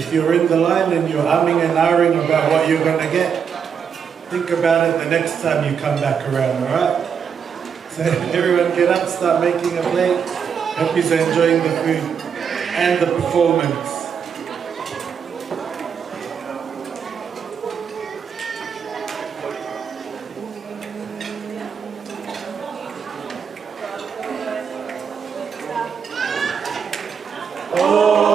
If you're in the line and you're humming and ahhing about what you're going to get, think about it the next time you come back around, alright? So everyone get up, start making a plate. Hope you're enjoying the food and the performance. Oh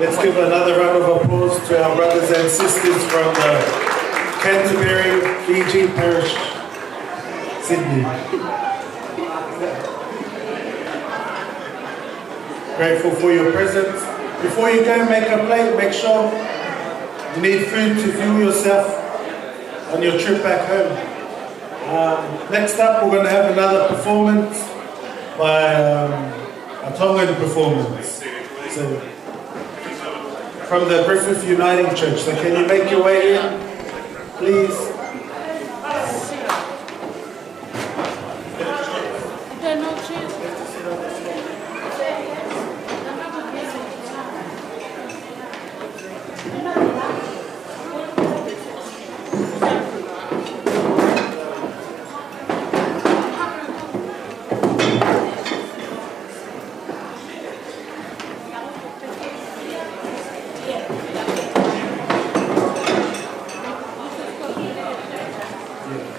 Let's give another round of applause to our brothers and sisters from the Canterbury, Fiji Parish, Sydney. Grateful for your presence. Before you go make a plate, make sure you need food to fuel yourself on your trip back home. Next up, we're going to have another performance by a Tongan performance. So, from the Griffith Uniting Church. So can you make your way in, please?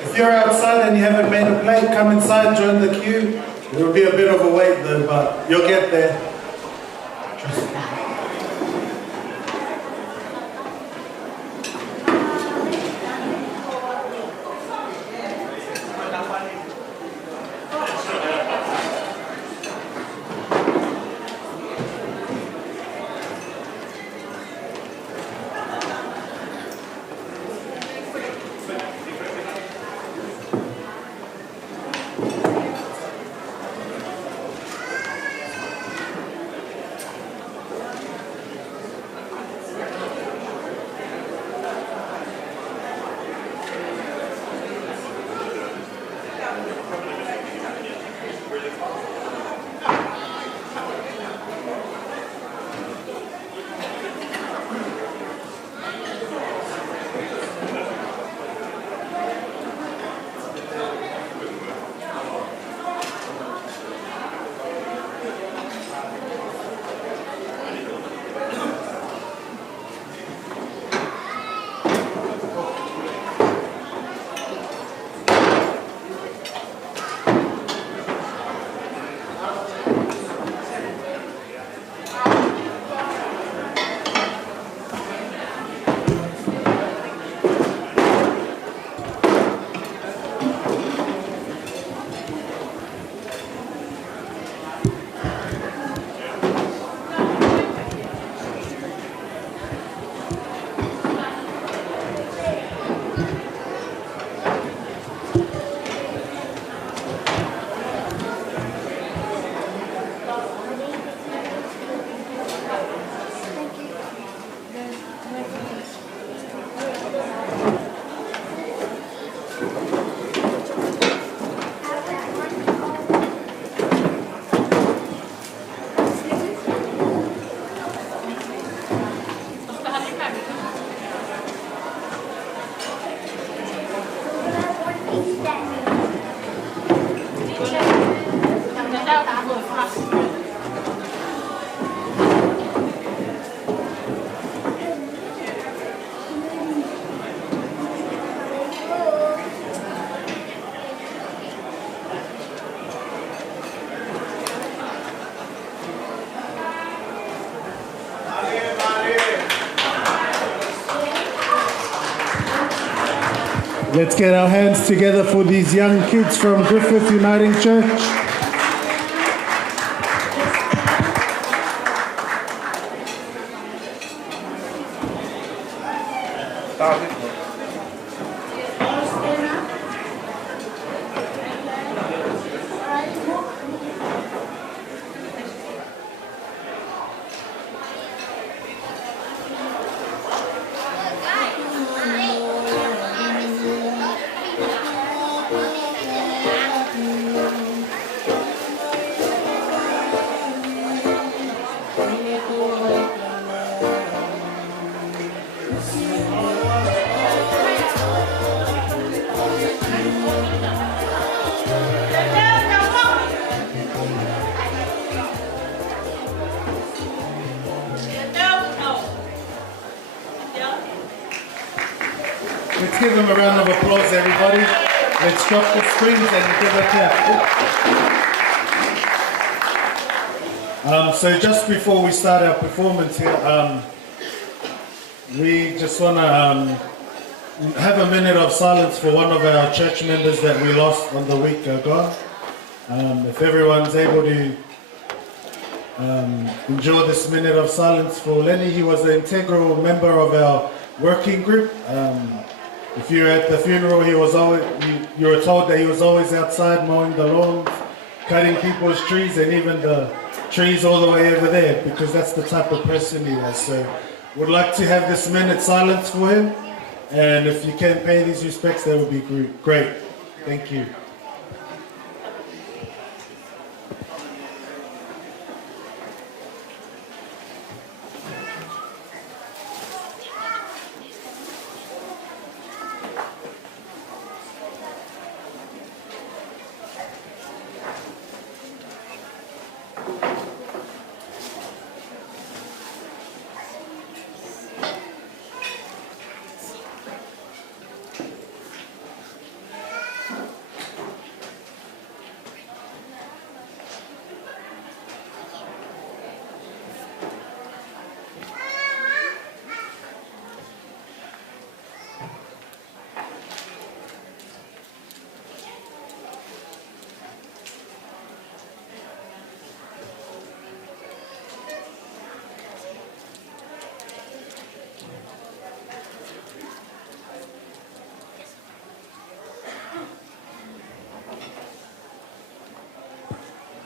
If you're outside and you haven't made a plate, come inside, join the queue. There will be a bit of a wait though, but you'll get there. Trust me. Let's get our hands together for these young kids from Griffith Uniting Church. Let's give them a round of applause, everybody. Let's drop the strings and give a clap. So just before we start our performance here, we just want to have a minute of silence for one of our church members that we lost on the week gone. If everyone's able to enjoy this minute of silence for Lenny. He was an integral member of our working group. If you were at the funeral, he was always, you were told that he was always outside mowing the lawns, cutting people's trees, and even the trees all the way over there, because that's the type of person he was. So would like to have this minute silence for him, and if you can pay these respects, that would be great. Thank you.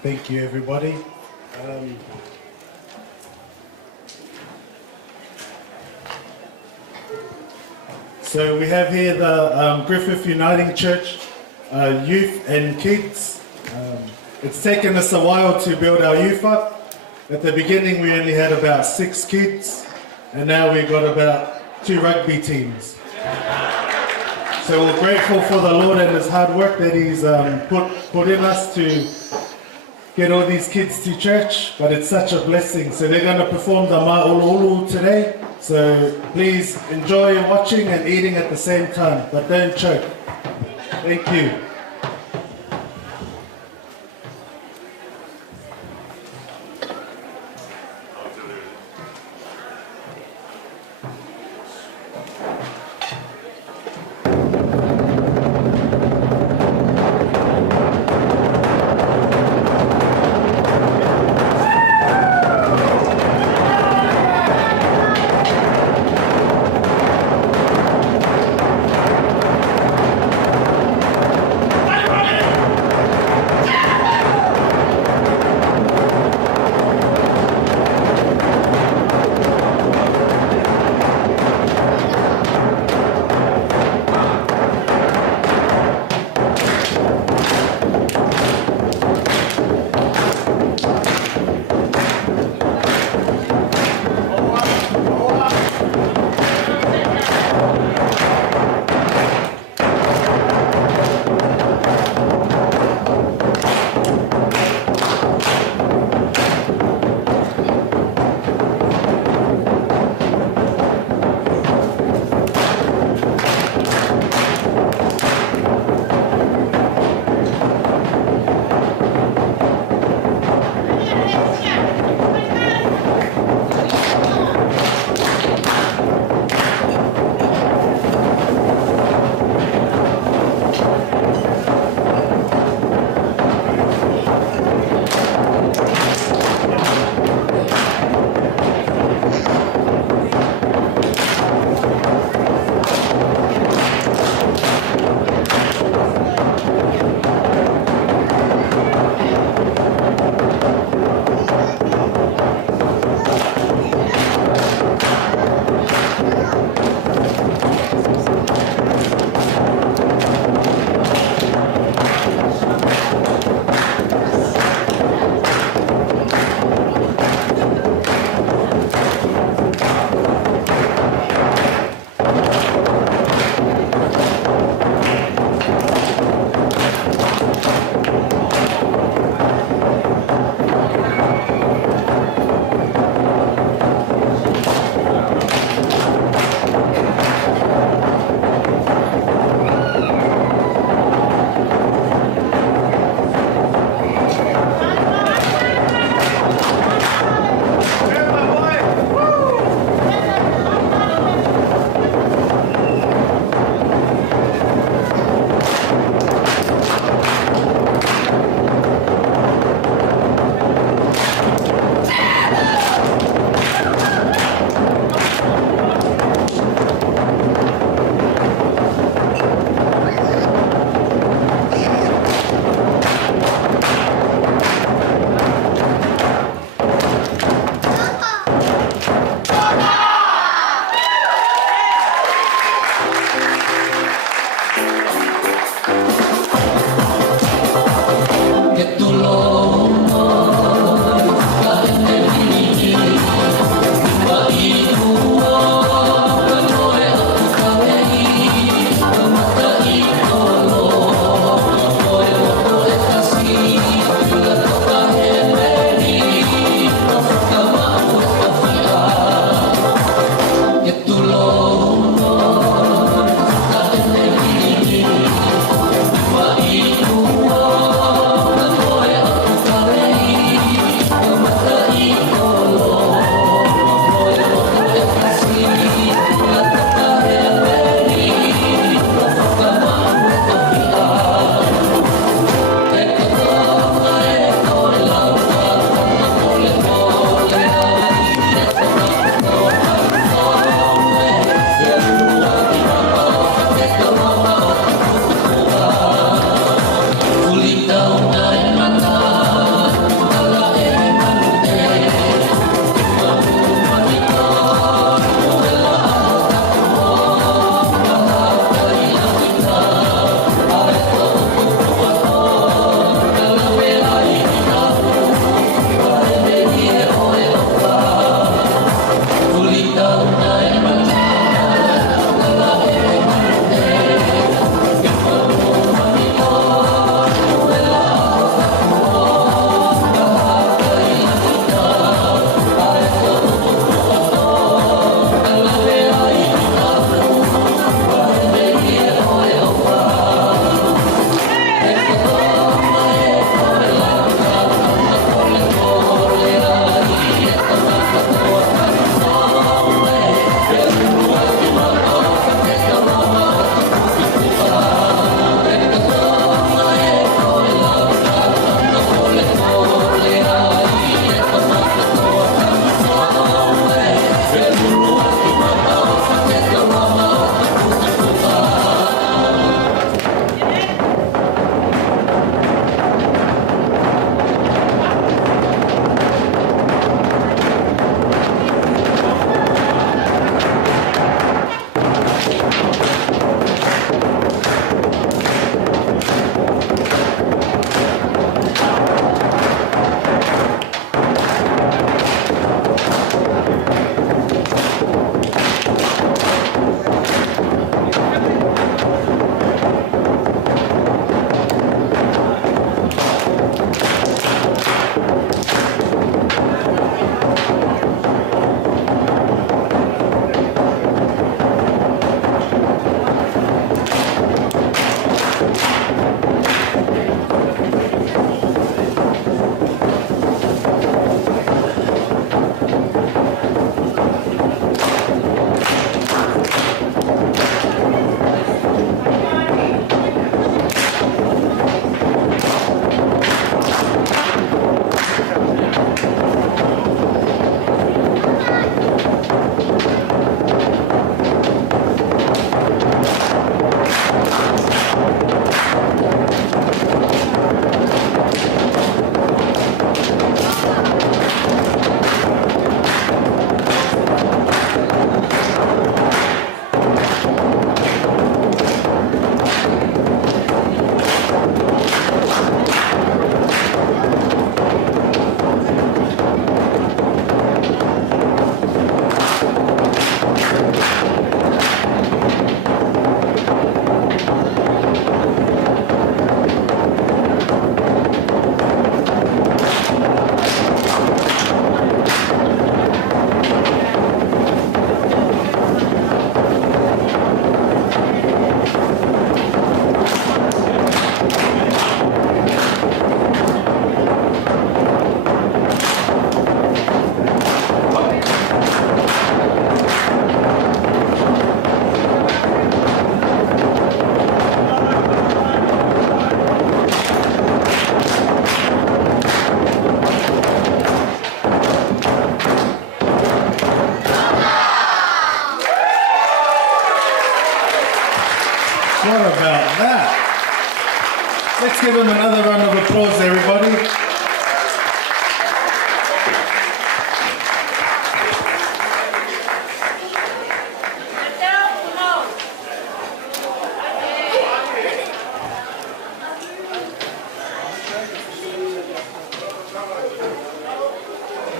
Thank you, everybody. So we have here the Griffith Uniting Church youth and kids. It's taken us a while to build our youth up. At the beginning we only had about 6 kids, and now we've got about 2 rugby teams. So we're grateful for the Lord and His hard work that He's put in us to get all these kids to church, but it's such a blessing. So they're going to perform the Ma'ulu today. So please enjoy watching and eating at the same time, but don't choke. Thank you.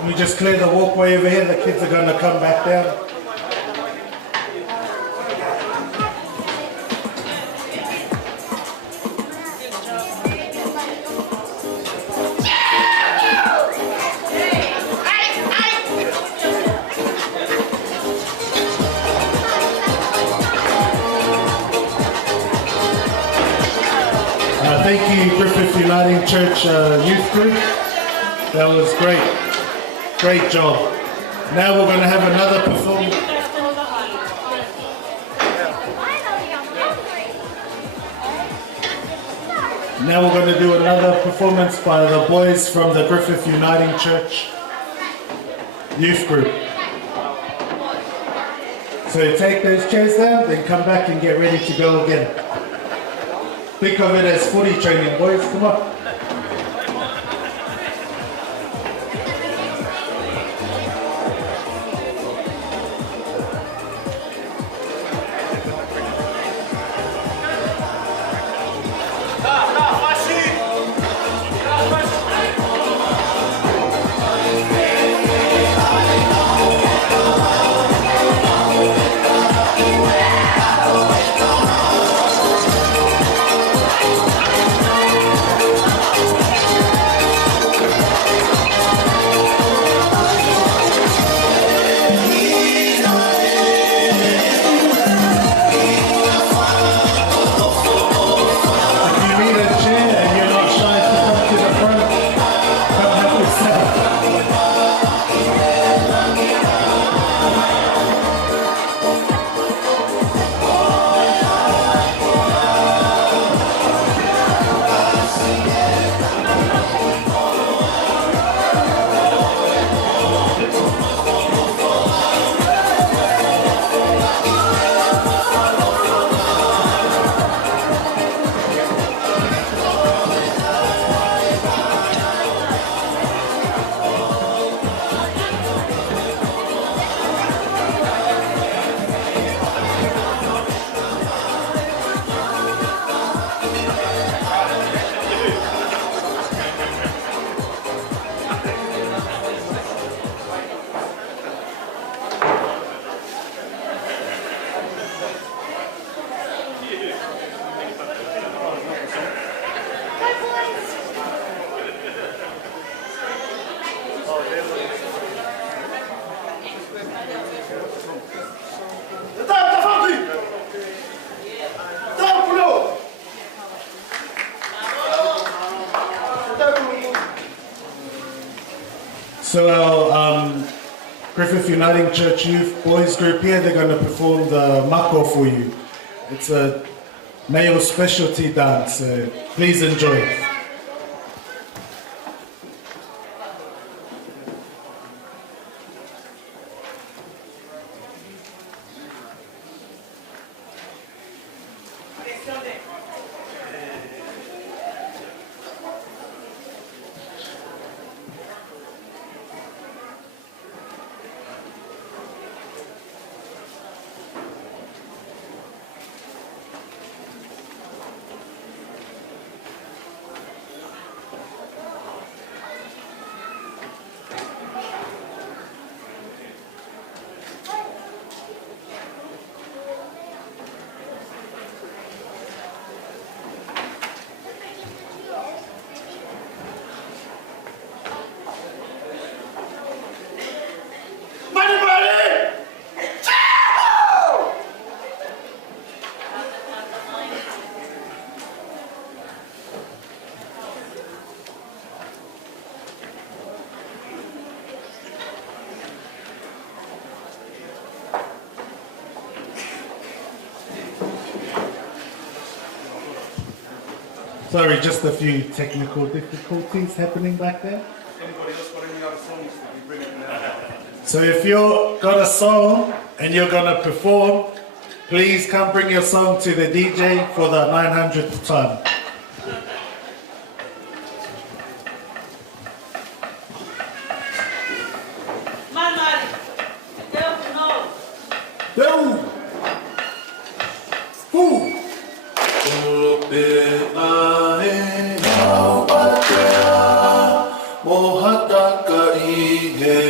You just clear the walkway over here, the kids are going to come back down. Thank you, Griffith Uniting Church Youth Group. That was great. Great job. Now we're going to have another performance. Now we're going to do another performance by the boys from the Griffith Uniting Church Youth Group. So take those chairs down, then come back and get ready to go again. Think of it as footy training, boys. Come on. So our Griffith Uniting Church Youth Boys Group here, they're going to perform the mako for you. It's a male specialty dance, so please enjoy. Sorry, just a few technical difficulties happening back there. Anybody else got any other songs that we bring it now? So if you've got a song and you're going to perform, please come bring your song to the DJ for the 900th time. Yeah.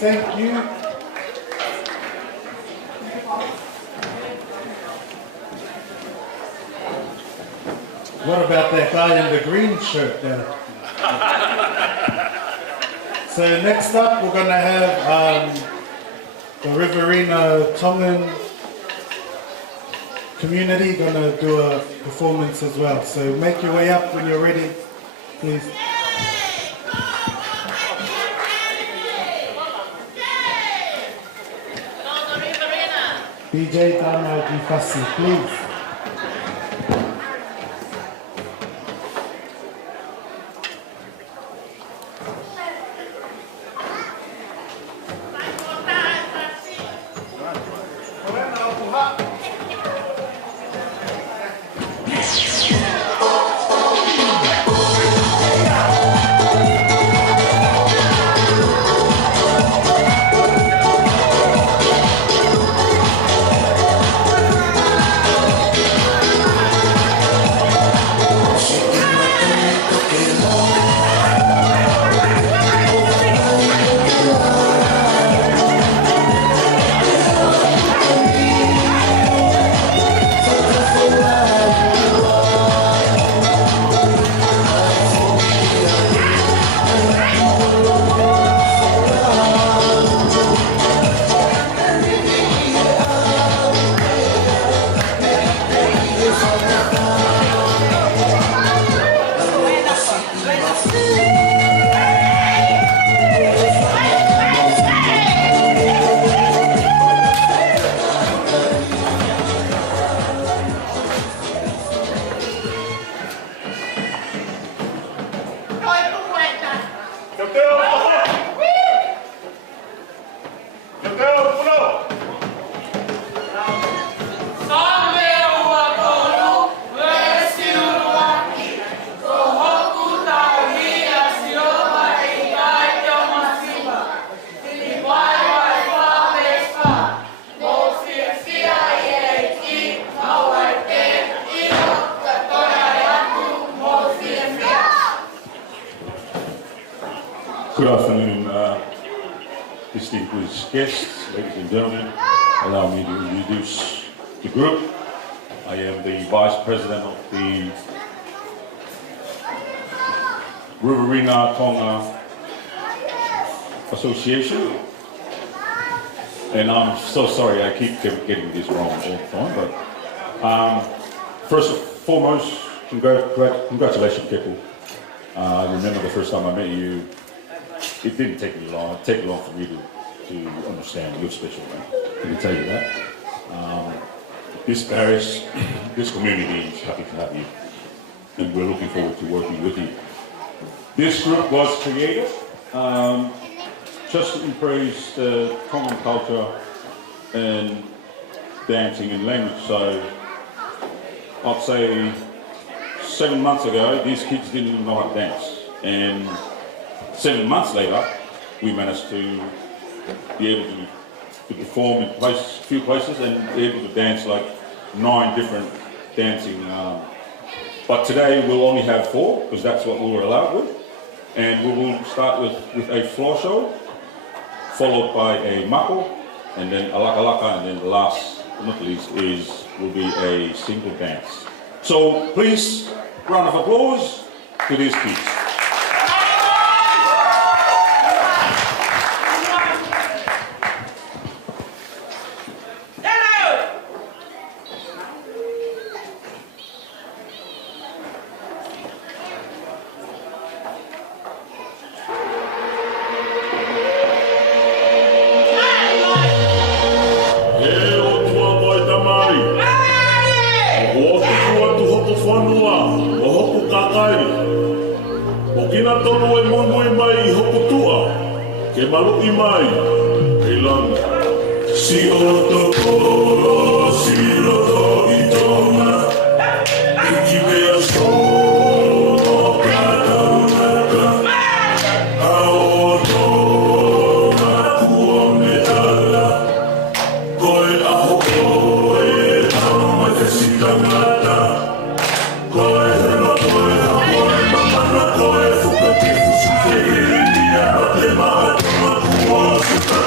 thank you. What about that guy in the green shirt there? So next up we're going to have the Riverina Tongan community going to do a performance as well. So make your way up when you're ready, please. DJ Dana Gifasi, please. Good afternoon, distinguished guests, ladies and gentlemen. Allow me to introduce the group. I am the Vice President of the Riverina Tonga Association. And I'm so sorry, I keep getting this wrong all the time. But first and foremost, congratulations, Kepu. I remember the first time I met you. It didn't take me long. It took long for me to understand you're special, man. I can tell you that. This parish, this community is happy to have you, and we're looking forward to working with you. This group was created just to embrace the Tongan culture and dancing and language. So I'd say 7 months ago, these kids didn't even know how to dance, and 7 months later, we managed to be able to perform in a few places and be able to dance like 9 different dancing. But today we'll only have 4 because that's what we were allowed with. And we will start with a floor show, followed by a mako, and then a lakalaka, and then the last but not least will be a single dance. So please, round of applause to these kids. Go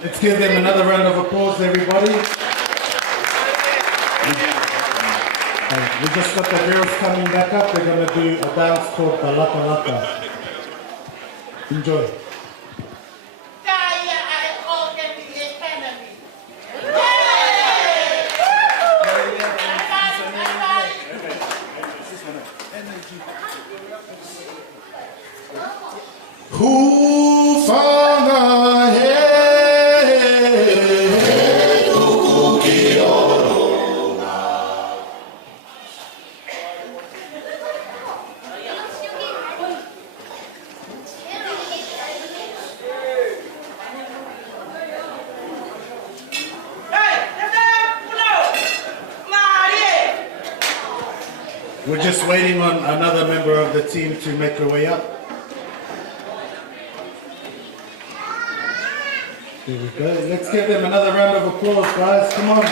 Let's give them another round of applause, everybody. We just got the girls coming back up. They're going to do a dance called the Lakalaka. Enjoy. We're just waiting on another member of the team to make her way up. There we go. Let's give them another round of applause, guys. Come on.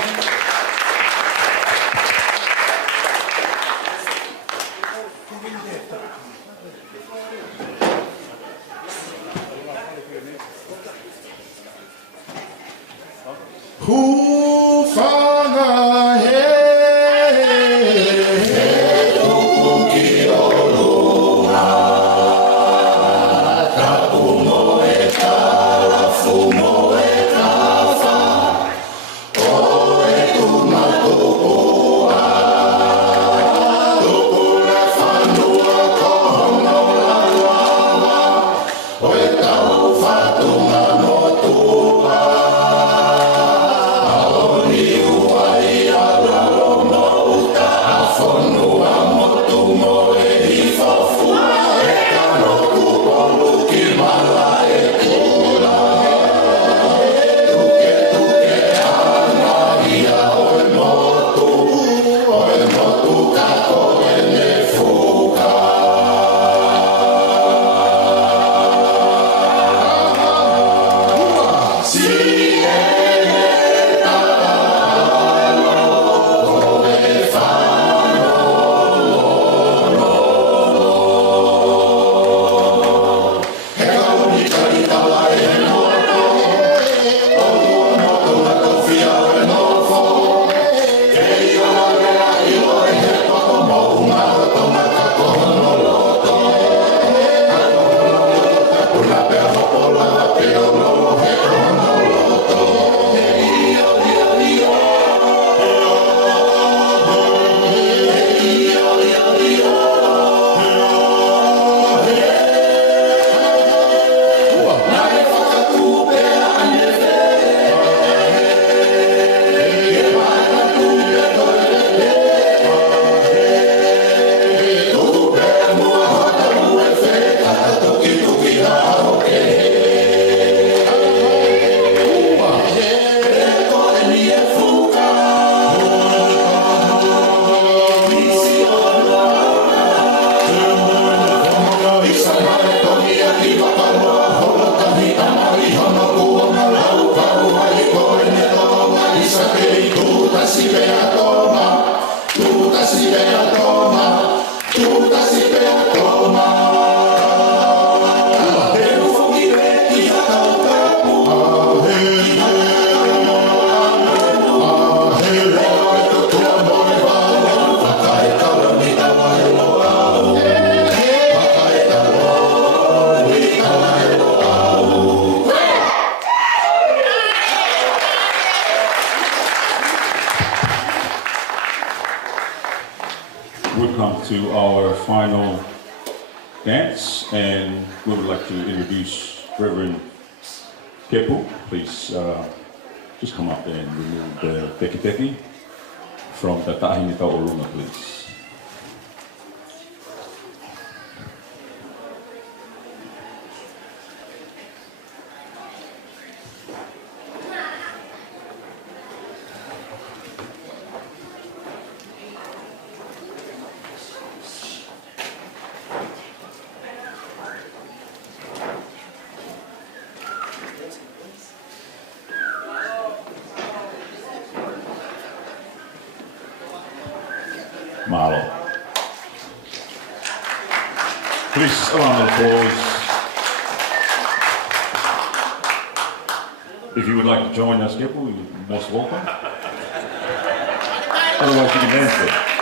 To our final dance, and we would like to introduce Reverend Kepu. Please just come up and remove the peki from the tahinita oruna, please. Mahalo. Please, a round of applause. If you would like to join us, Kepu, you're most welcome. Otherwise, you can dance there.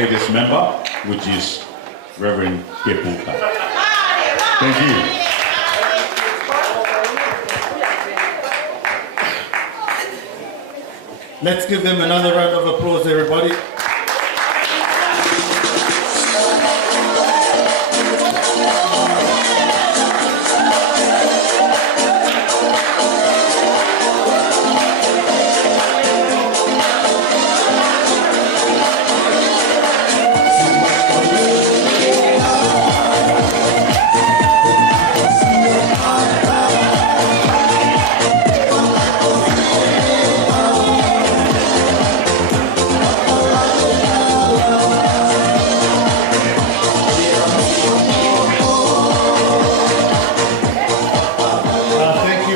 latest member, which is Reverend Kepueli. Thank you. Let's give them another round of applause, everybody.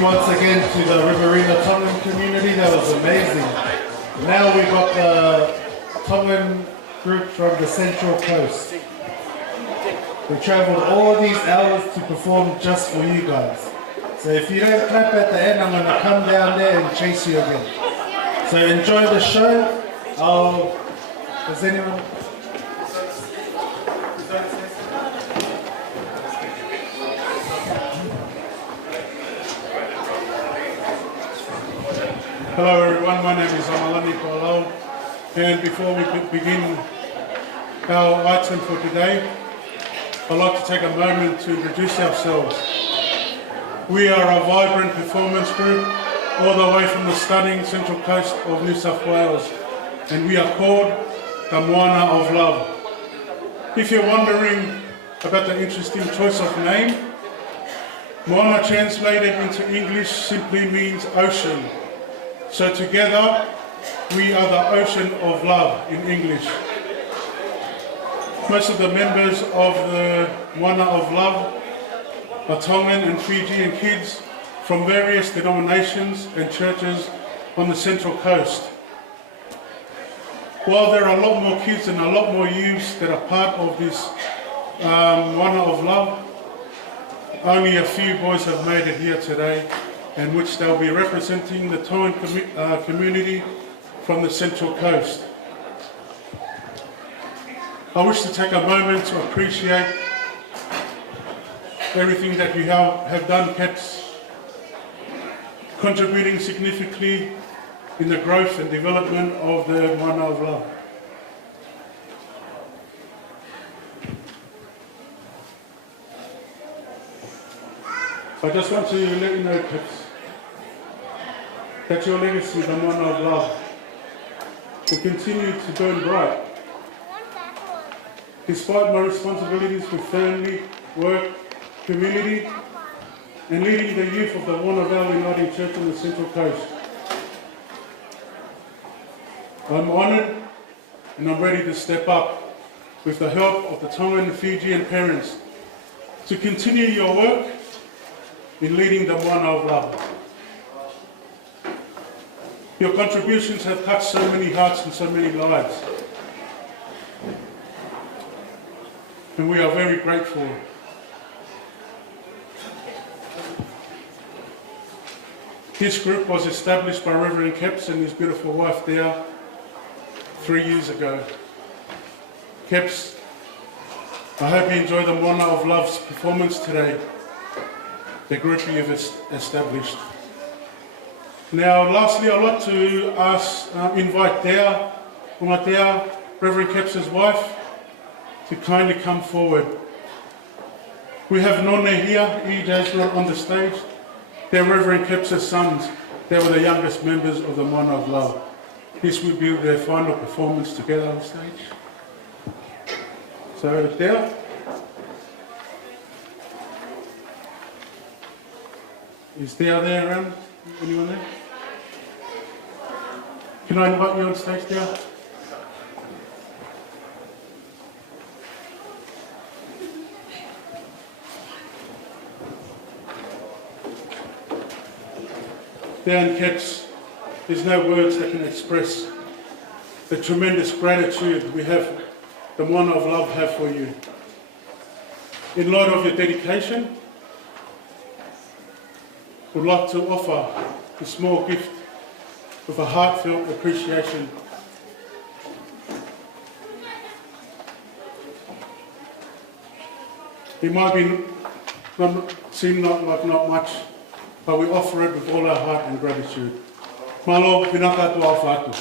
once again to the Riverina Tongan community. That was amazing. Now we got the Tongan group from the Central Coast. We traveled all these hours to perform just for you guys. So if you don't clap at the end, I'm going to come down there and chase you again. So enjoy the show. Does anyone? Hello everyone, my name is Paula, and before we begin our item for today, I'd like to take a moment to introduce ourselves. We are a vibrant performance group all the way from the stunning central coast of New South Wales, and we are called the Moana of Love. If you're wondering about the interesting choice of name, Moana translated into English simply means ocean. So together, we are the ocean of love in English. Most of the members of the Moana of Love are Tongan and Fijian kids from various denominations and churches on the Central Coast. While there are a lot more kids and a lot more youths that are part of this Moana of Love, only a few boys have made it here today, in which they'll be representing the Tongan community from the Central Coast. I wish to take a moment to appreciate everything that you have done, Keps, contributing significantly in the growth and development of the Moana of Love. I just want to let you know, Keps, that your legacy, the Moana of Love, will continue to burn bright. Despite my responsibilities with family, work, community, and leading the youth of the Moana Valley Uniting Church on the Central Coast, I'm honoured and I'm ready to step up with the help of the Tongan and Fijian parents to continue your work in leading the Moana of Love. Your contributions have touched so many hearts and so many lives. And we are very grateful. This group was established by Rev Kepueli and his beautiful wife there 3 years ago. Keps, I hope you enjoy the Moana of Love's performance today, the group you have established. Now, lastly, I'd like to invite Dea, Rev Kepueli's wife, to kindly come forward. We have None here, EJ's not on the stage. They're Rev Kepueli's sons. They were the youngest members of the Moana of Love. This will be their final performance together on stage. So, Dea. Is Dea there around? Anyone there? Can I invite you on stage, Dea? Dea and Keps, there's no words that can express the tremendous gratitude we have, the Moana of Love have for you. In light of your dedication, we'd like to offer a small gift with a heartfelt appreciation. It might seem like not much, but we offer it with all our heart and gratitude. Malo, pinaka tu au whātu.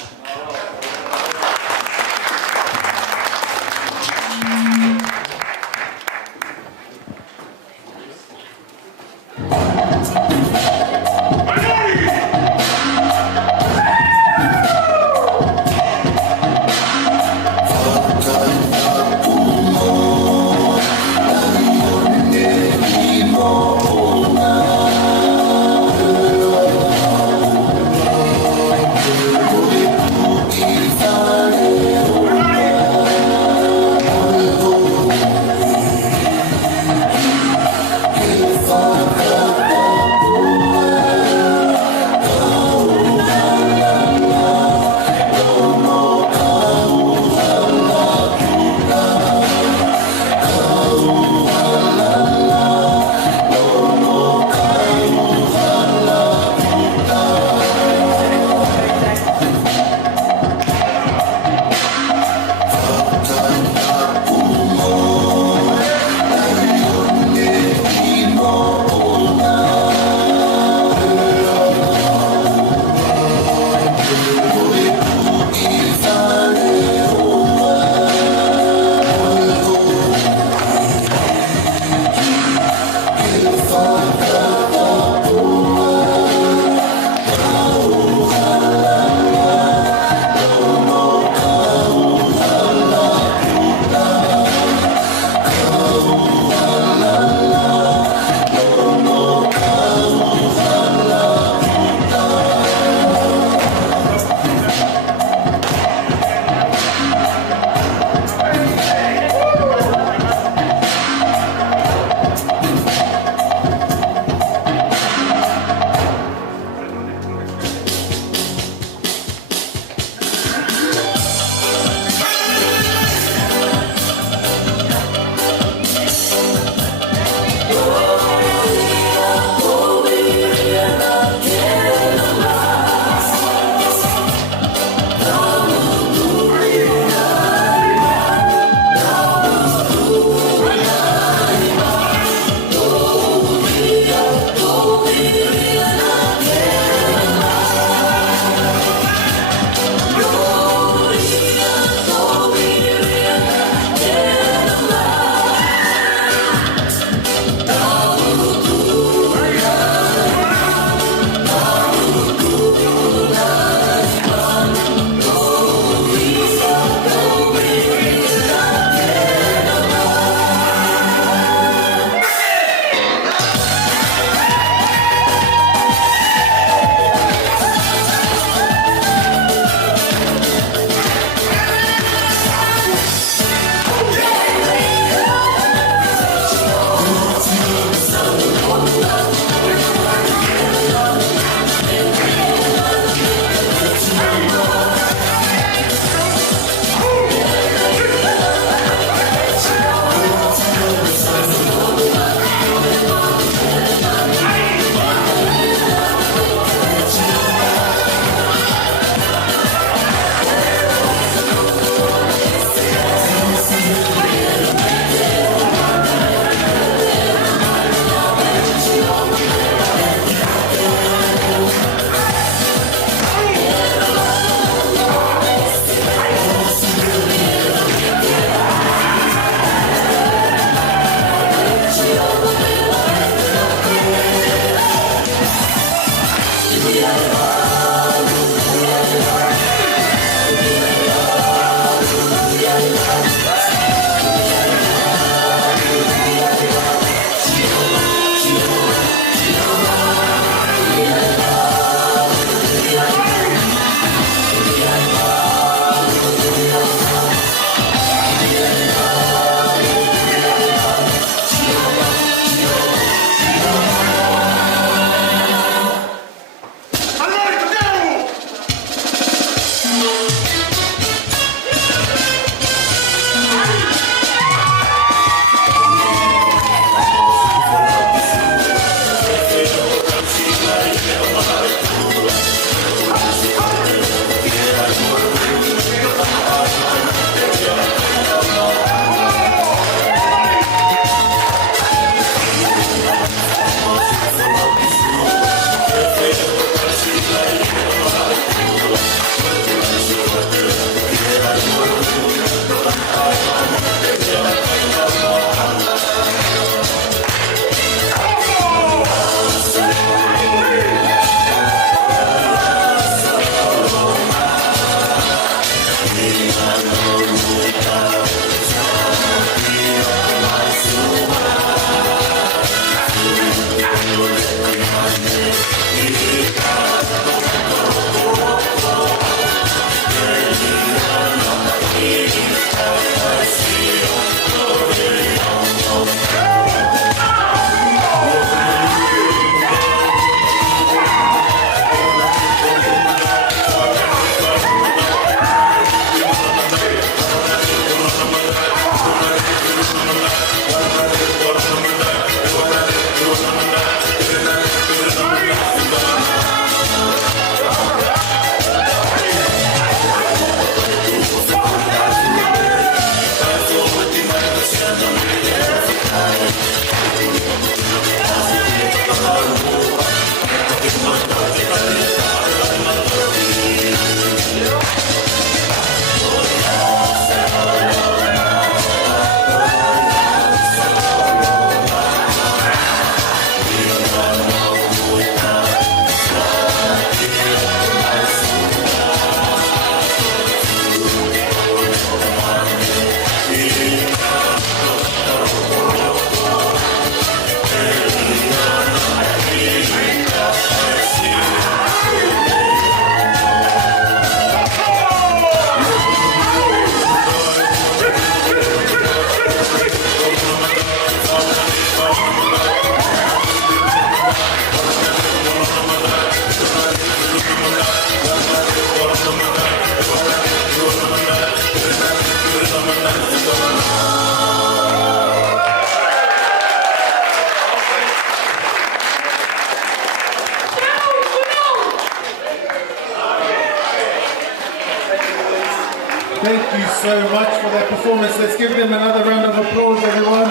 Thank you so much for that performance. Let's give them another round of applause, everyone.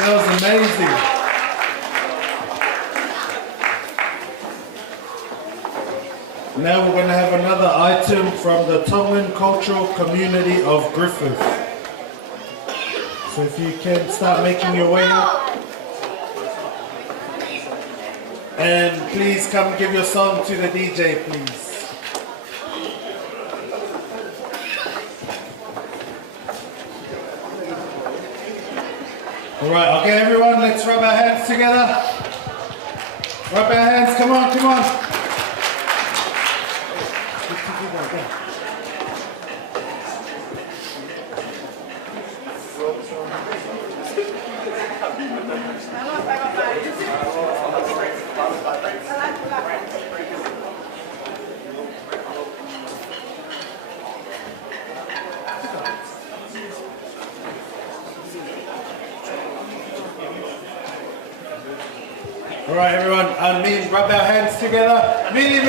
That was amazing. Now we're going to have another item from the Tongan cultural community of Griffith. So if you can start making your way up. And please come give your song to the DJ, please. All right, okay, everyone, let's rub our hands together. Rub our hands, come on, come on. All right, everyone, rub our hands together. Mili,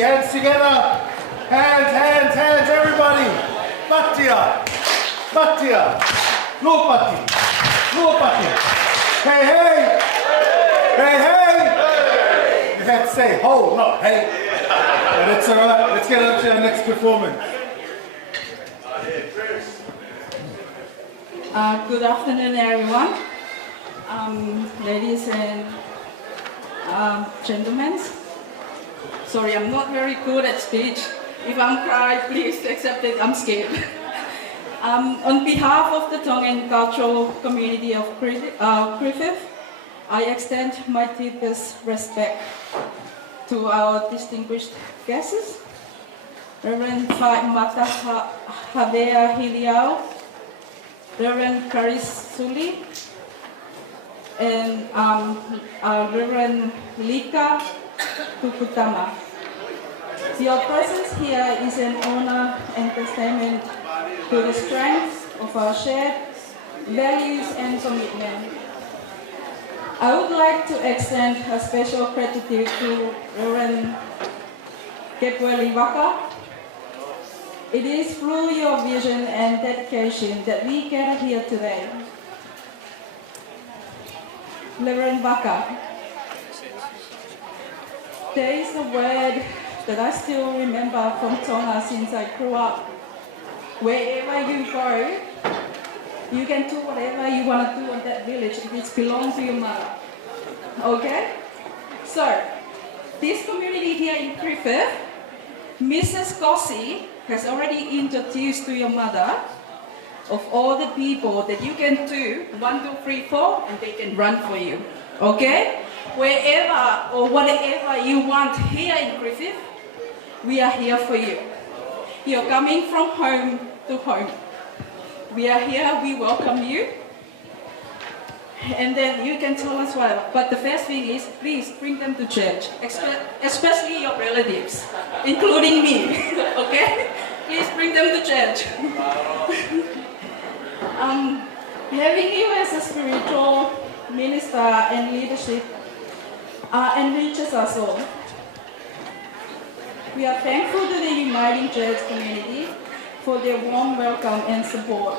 hands together. Hands, everybody. Patia, lopati. Hey. You have to say ho, not hey. But it's all right, let's get on to our next performance. Good afternoon, everyone. Ladies and gentlemen. Sorry, I'm not very good at speech. If I'm crying, please accept it, I'm scared. On behalf of the Tongan cultural community of Griffith, I extend my deepest respect to our distinguished guests, Reverend Mata Havea Hiliao, Reverend Karis Suli, and Reverend Lika Kukutama. Your presence here is an honor and testament to the strength of our shared values and commitment. I would like to extend a special gratitude to Reverend Kepueli Vaka. It is through your vision and dedication that we gather here today. Reverend Vaka, there is a word that I still remember from Tonga since I grew up. Wherever you go, you can do whatever you want to do in that village if it belongs to your mother. Okay? So, this community here in Griffith, Mrs. Gossi has already introduced to your mother of all the people that you can do 1, 2, 3, 4, and they can run for you. Okay? Wherever or whatever you want here in Griffith, we are here for you. You're coming from home to home. We are here, we welcome you. And then you can tell us what. But the first thing is, please bring them to church, especially your relatives, including me. Okay? Please bring them to church. Having you as a spiritual minister and leadership enriches us all. We are thankful to the Uniting Church community for their warm welcome and support.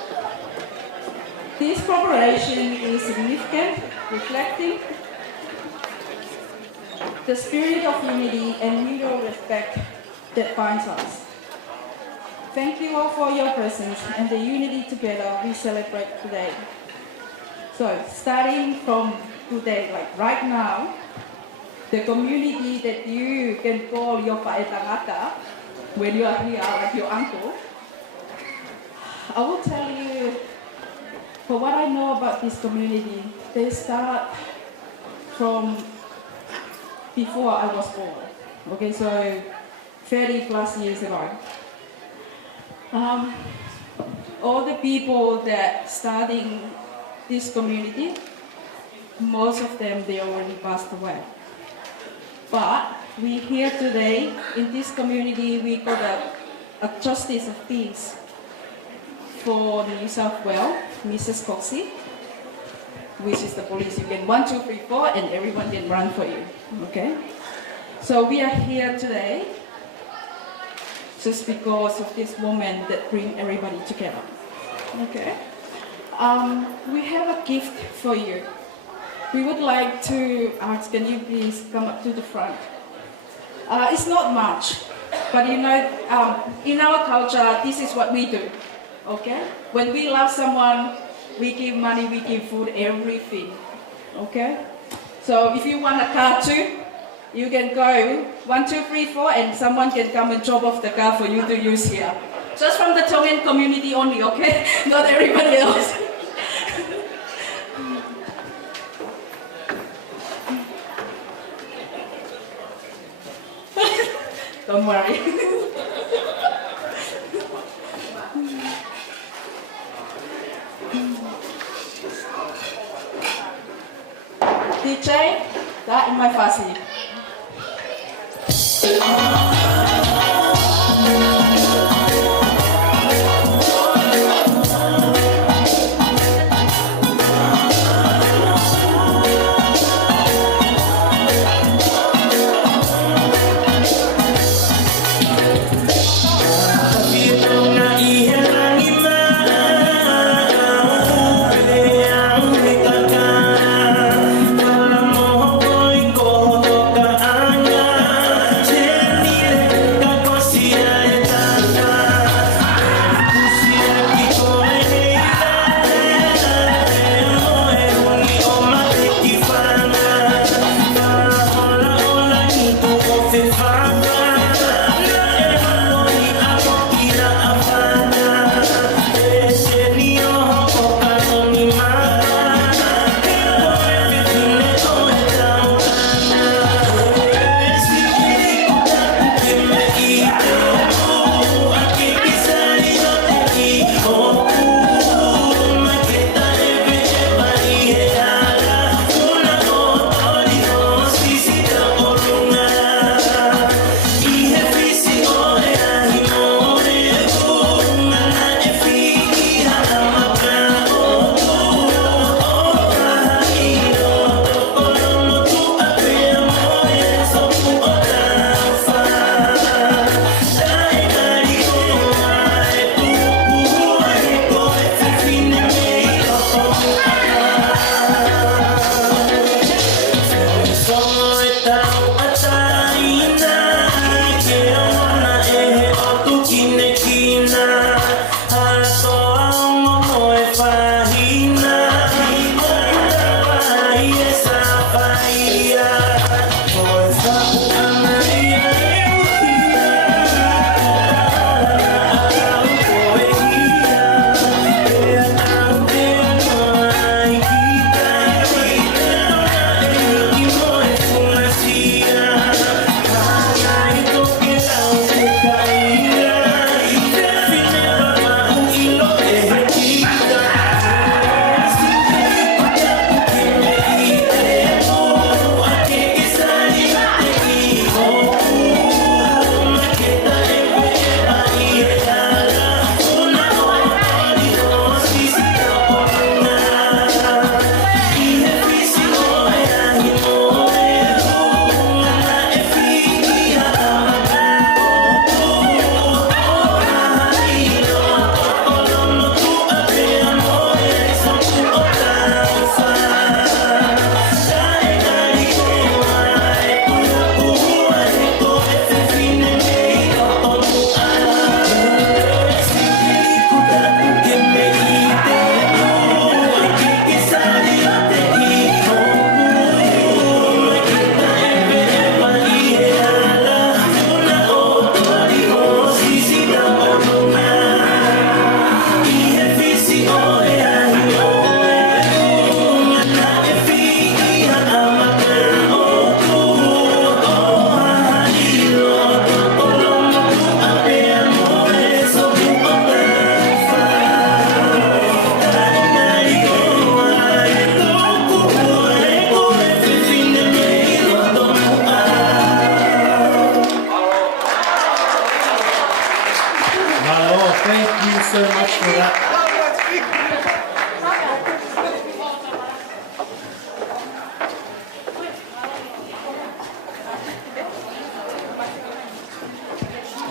This cooperation is significant, reflecting the spirit of unity and mutual respect that binds us. Thank you all for your presence and the unity together we celebrate today. So, starting from today, like right now, the community that you can call your paetangata when you are here with your uncle, I will tell you, for what I know about this community, they start from before I was born. Okay, so 30 plus years ago. All the people that starting this community, most of them, they already passed away. But we here today, in this community, we got a justice of peace for New South Wales, Mrs. Coxie, which is the police. You can 1, 2, 3, 4, and everyone can run for you, okay? So we are here today just because of this woman that bring everybody together. Okay. We have a gift for you. We would like to ask, can you please come up to the front? It's not much, but you know, in our culture, this is what we do. Okay? When we love someone, we give money, we give food, everything. Okay? So if you want a car too, you can go 1, 2, 3, 4, and someone can come and drop off the car for you to use here. Just from the Tongan community only, okay? Not everybody else. Don't worry. DJ, that in my fuzzy.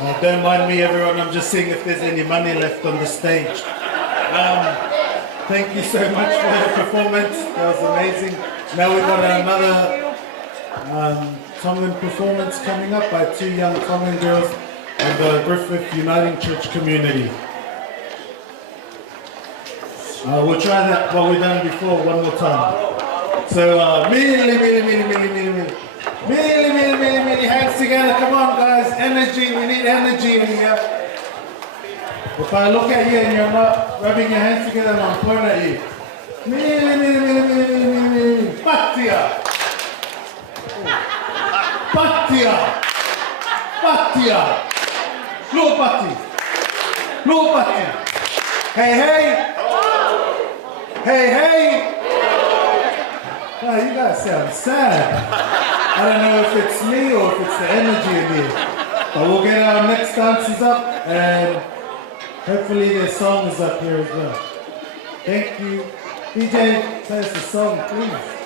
Don't mind me, everyone. I'm just seeing if there's any money left on the stage. Thank you so much for the performance. That was amazing. Now we've got another Tongan performance coming up by two young Tongan girls of the Griffith Uniting Church community. We'll try that what we've done before one more time. So, mili, hands together, come on guys, energy, we need energy in here. If I look at you and you're not rubbing your hands together, I'm pointing at you. Mili, Patia. Lupati. Hey. Oh, you guys sound sad. I don't know if it's me or if it's the energy in here. But we'll get our next dancers up and hopefully their song is up here as well. Thank you. DJ, play us a song, please.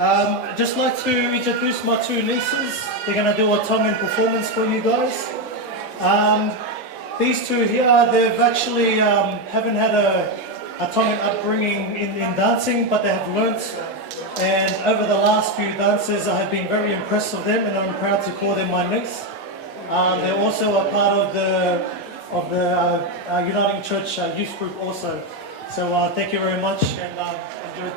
I'd just like to introduce my two nieces. They're going to do a Tongan performance for you guys. These two here, they've actually haven't had a Tongan upbringing in dancing, but they have learnt. And over the last few dances, I have been very impressed with them, and I'm proud to call them my niece. They're also a part of the Uniting Church youth group also. So thank you very much, and enjoy.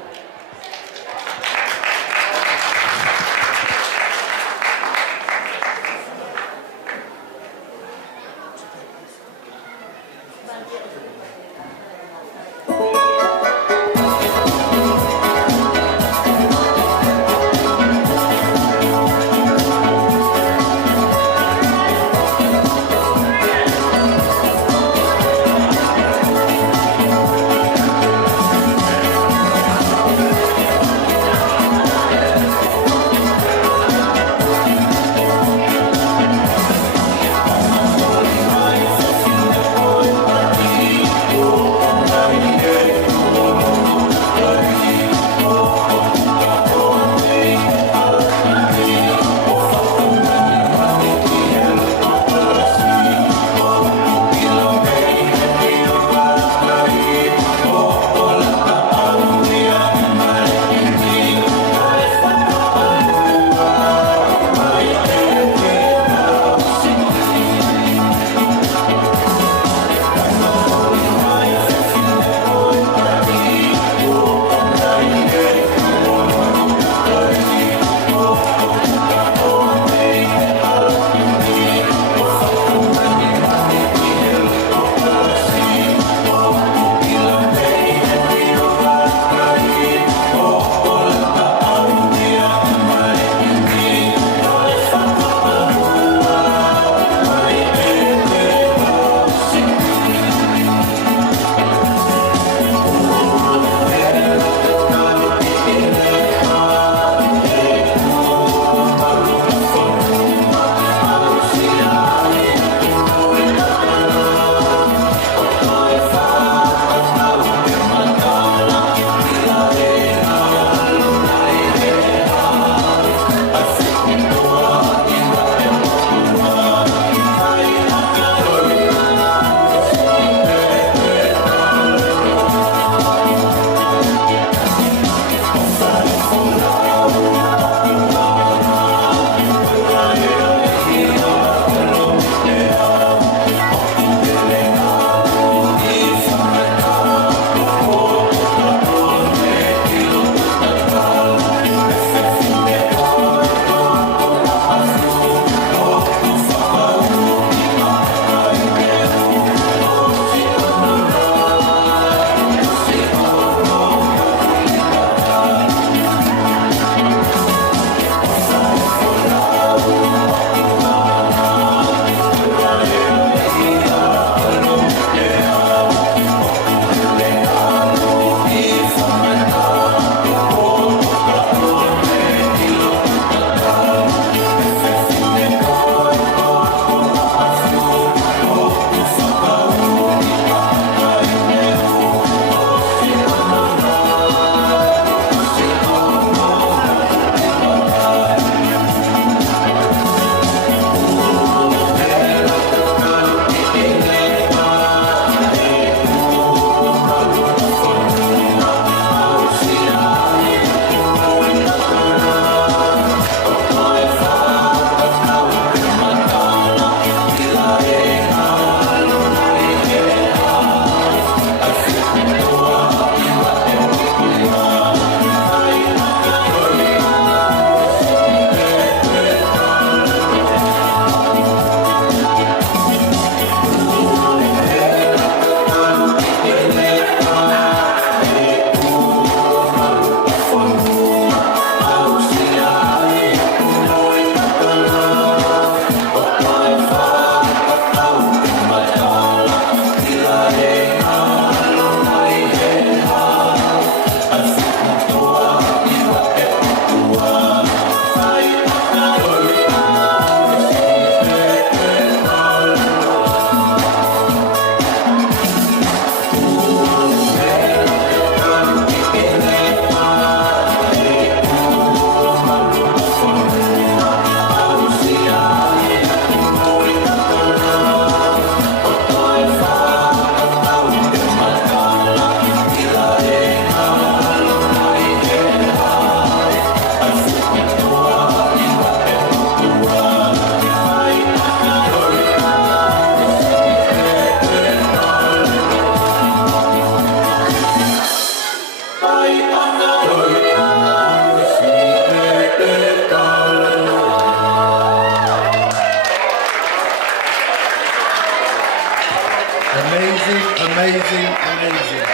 Amazing, amazing, amazing.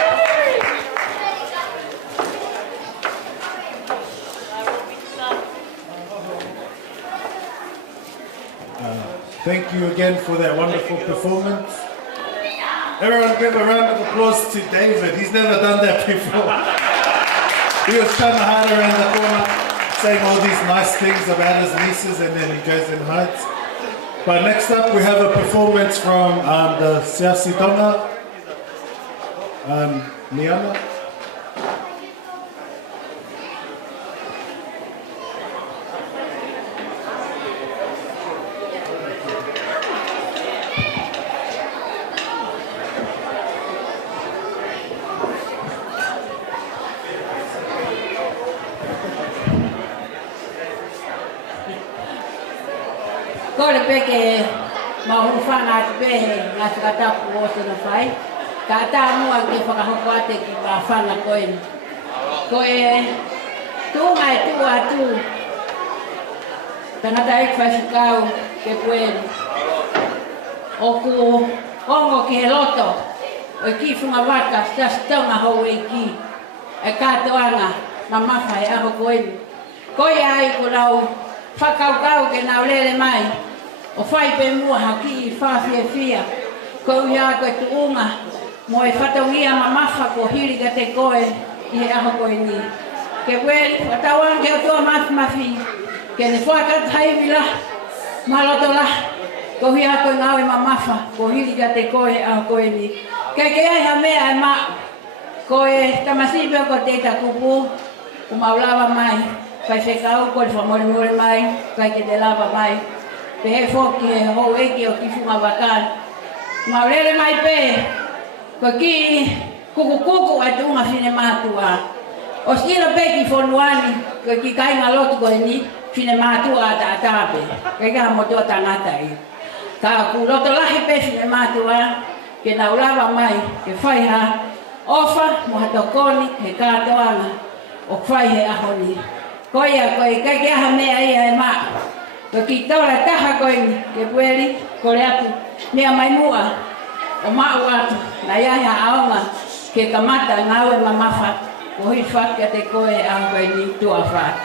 Thank you again for that wonderful performance. Everyone give a round of applause to David. He's never done that before. He was trying to hide around the corner, saying all these nice things about his nieces, and then he goes and hides. But next up we have a performance from the Siasi Tonga, Niana. Kore peke mahufana te pehe ngā whakatapu o tena whai. Ka tā mua ki whakahoko ate ki mā whana koe. Koe tūnga e tū atu. Tangata e kwai whikau Kepueli. O ku ongo ki he loto. O ki whunga waka stas tonga hou e ki. E kātoanga ma mawhai aho koe. Koe ai ku lau whakaukau ke nau lele mai. O whai pe mua haki I whawhia whia. Kou ia koe tu unga. Mo e whatongia ma mawha ko hiri ka te koe I he aho koe ni. Kepueli, watawana ke o tua mawhi. Ke ne whaka taivila. Malotola. Ko hia koe ngau ma mawha ko hiri ka te koe aho koe ni. Ke ai ha mea e maa. Koe tamasipe ko te ta kupu. Ku maulawa mai. Kai whekau ko le whamore mai. Kai ke te lava mai. Pe he whoki he hou eki o ki whunga wakan. Maurele mai pe, ko ki kuku ai tunga whine mātua. O skila pe ki whonuani, ko ki kainga lotu koe ni, whine mātua a tātāpe. Kai kaha motua tangata I. Ka ku loto lahi pe whine mātua, ke na ulawa mai, ke whaiha, ofa, mohatokoni, he kātoanga, o whai he ahoni. Koia koe, kai ke aha mea ia e maa. Ko ki taura taha koe ni, Kepueli, kore atu, mea mai mua, o mau atu, na iaha aonga, ke kamata ngau e mamafa, ko hui whakia te koe a koe ni tua whāt.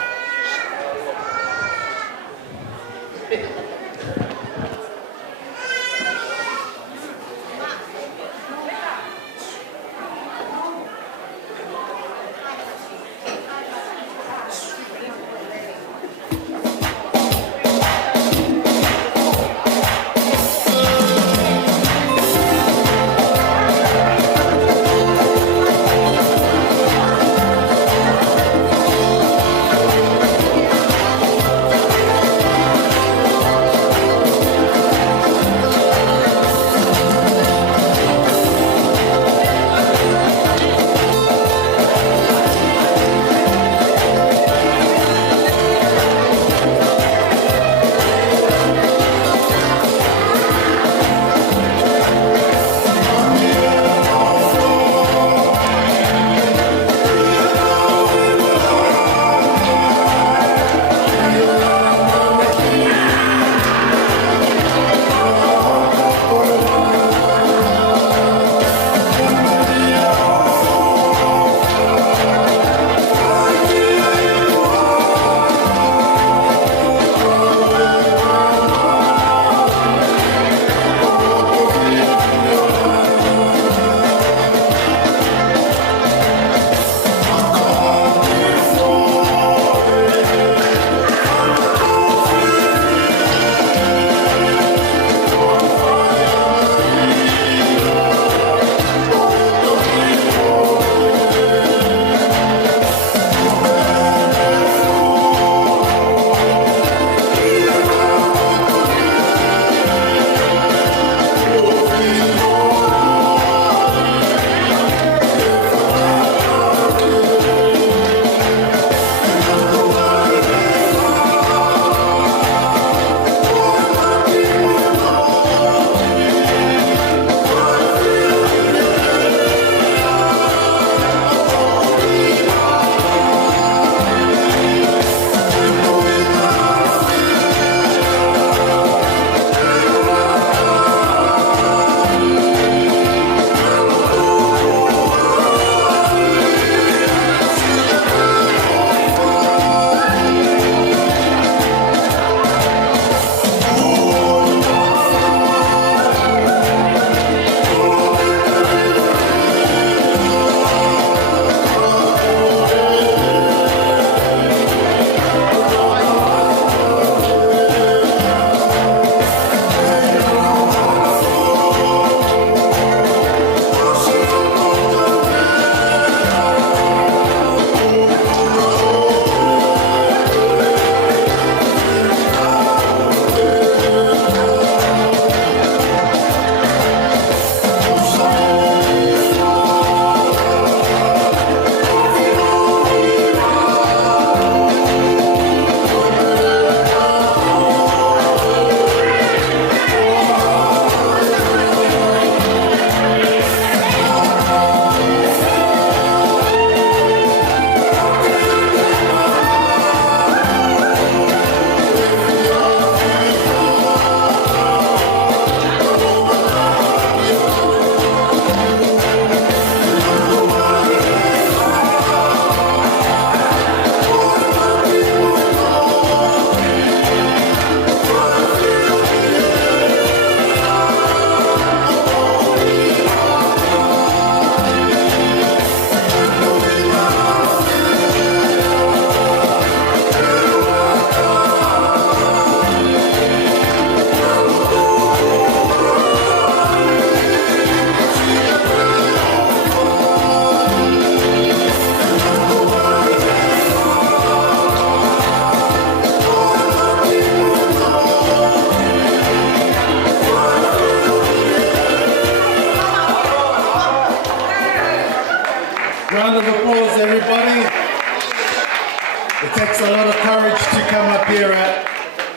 It takes a lot of courage to come up here at,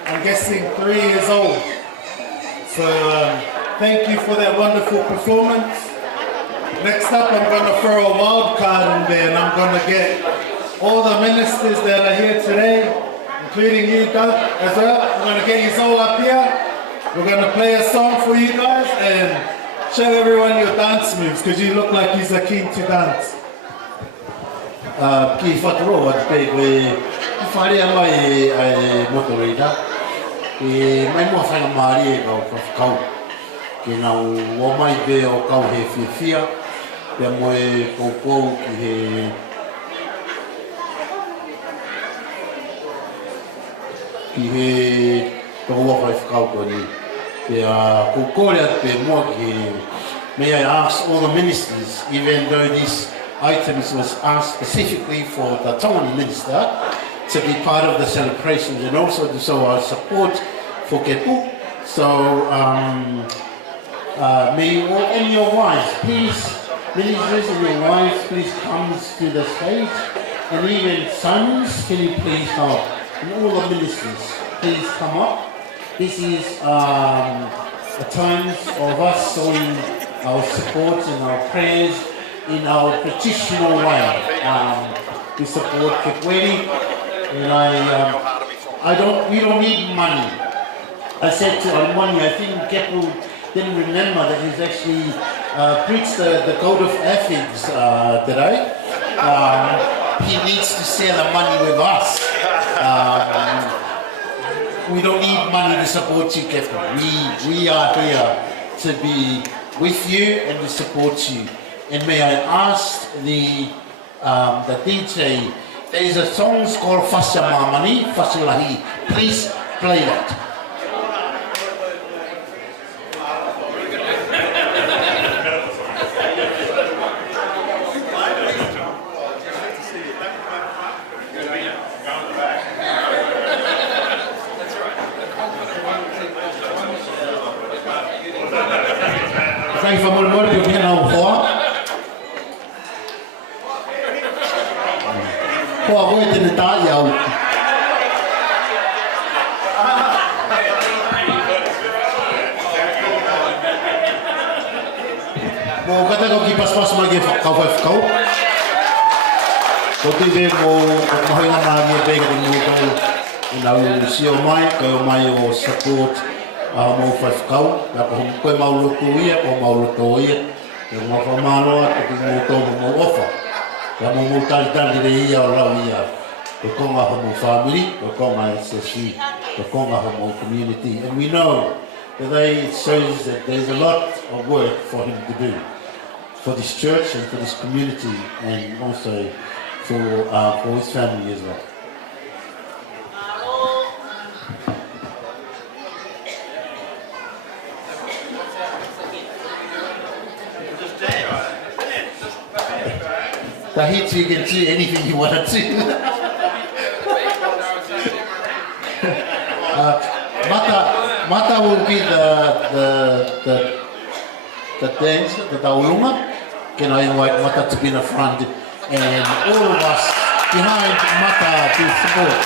I'm guessing, 3 years old. So thank you for that wonderful performance. Next up, I'm going to throw a wild card in there, and I'm going to get all the ministers that are here today, including you, Doug, as well. I'm going to get you all up here. We're going to play a song for you guys and show everyone your dance moves, because you look like you're keen to dance. Ki whataro wat pe koe whare mai ai motorita e mai mua whainga maari e kau whakau ki nau o mai pe o kau he whiwhia pia moe kou ki he toko wawhai whakau koe ni pia kou rea pe mua ki may I ask all the ministers, even though these items was asked specifically for the Tongan minister to be part of the celebrations and also to show our support for Kepu. So may you all and your wives, please, ministers and your wives, please come to the stage. And even sons, can you please help? And all the ministers, please come up. This is a time of us showing our support and our prayers in our traditional way to support Kepueli, and we don't need money. I said to Almani, I think Kepu didn't remember that he's actually preached the code of ethics today. He needs to share the money with us. We don't need money to support you, Kepu. We are here to be with you and to support you. And may I ask the DJ, there is a song called Fasha Mamani, Fasha Lahi. Please play that. Thank you for more people here now for. Hoa koe tene tā iau. Mo kata kau ki pas-pas magi kau whakau. Ko te ve mo mahoinga nāngi e pēka te mo kau. Nau sio mai, kau mai o support mo whakau. Ka koe mauloto ia, ko mauloto ia. Ko mawhamanoa, ko te mo tōmu mo ofa. Ka mo tali re ia o lau ia. Ko konga homo family, ko konga SSC, ko konga homo community. And we know that it shows that there's a lot of work for him to do. For this church and for this community and also for his family as well. Tahiti, you can do anything you want to do. Mata will be the dance, the taulunga. Can I invite Mata to be in the front and all of us behind Mata to support.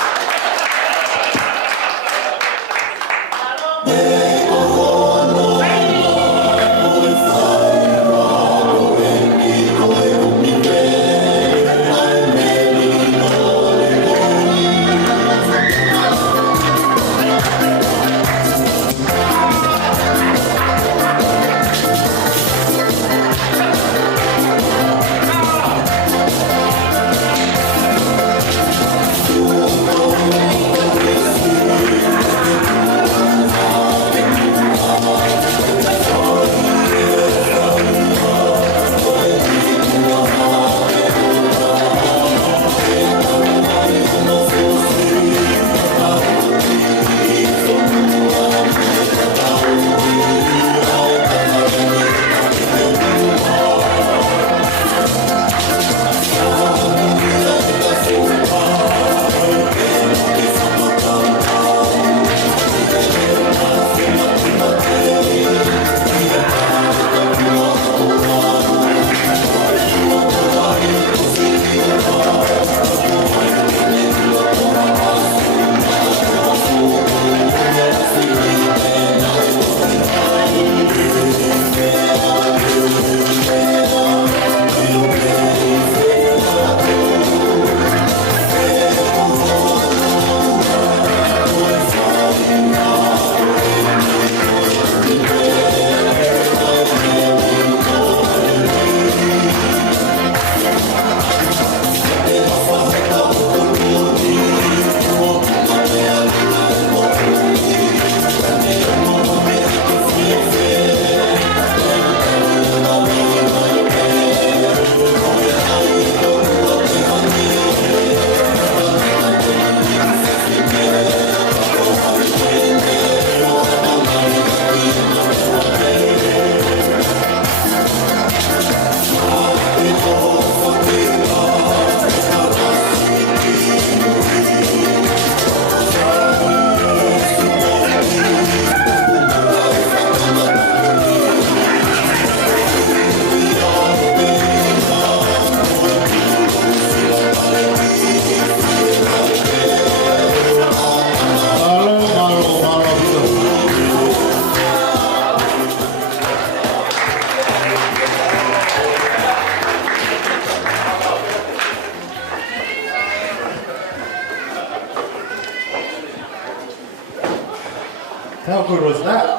How good was that?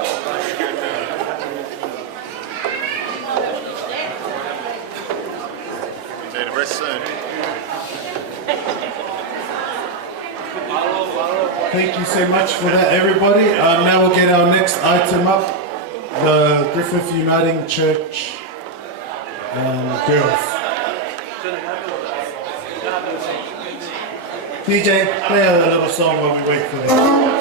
Need a rest soon. Thank you so much for that, everybody. Now we'll get our next item up, the Griffith Uniting Church girls. DJ, play a little song while we wait for them.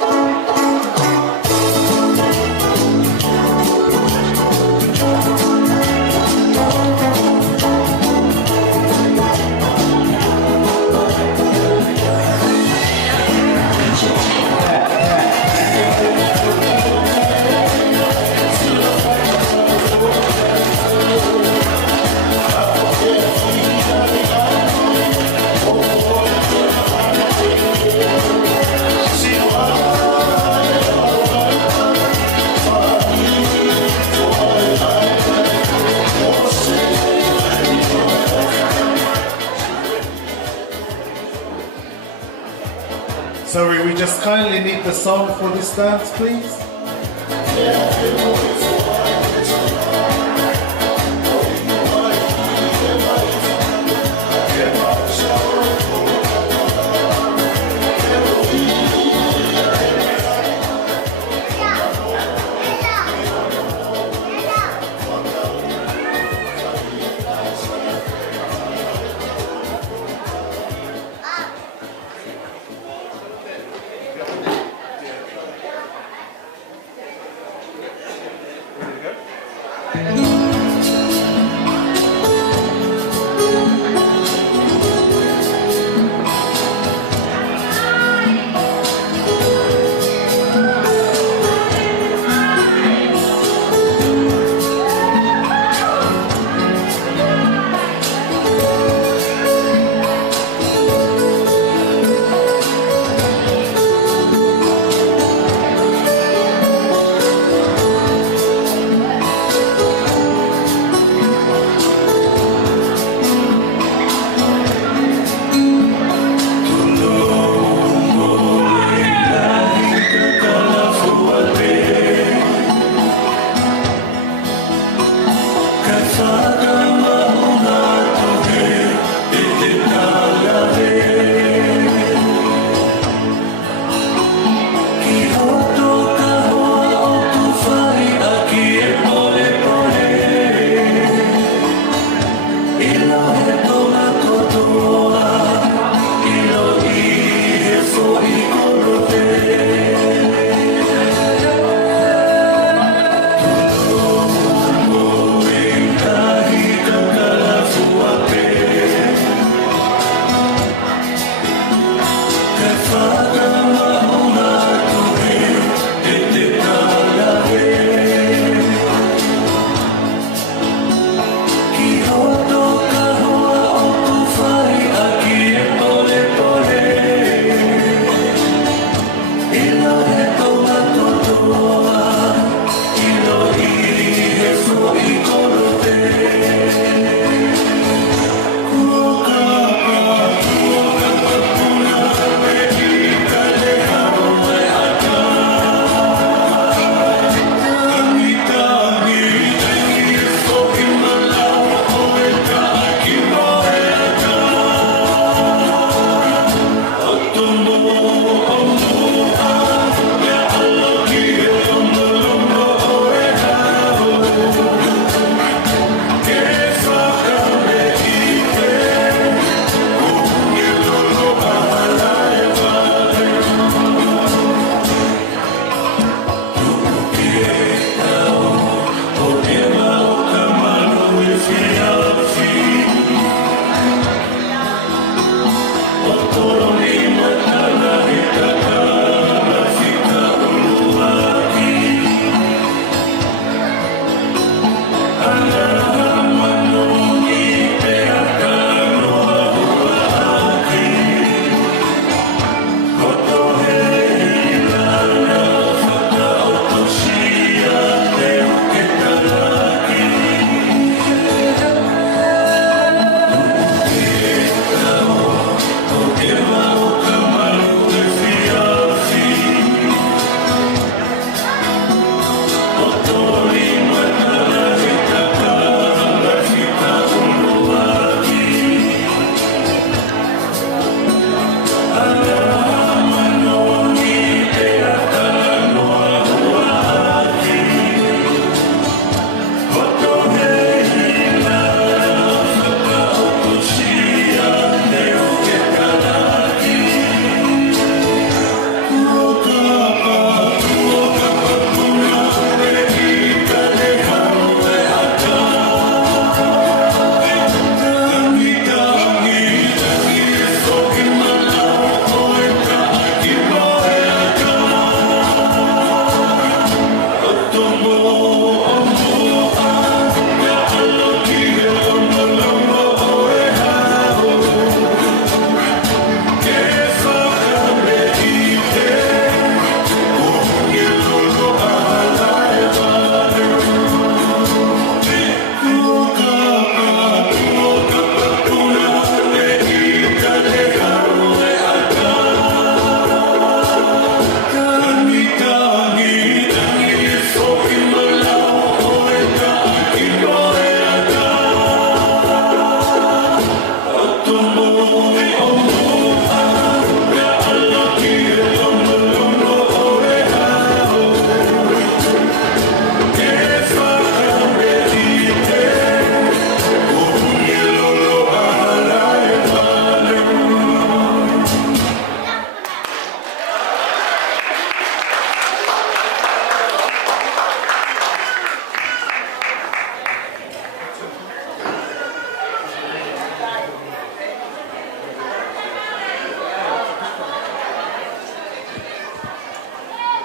Sorry, we just kindly need the song for this dance, please.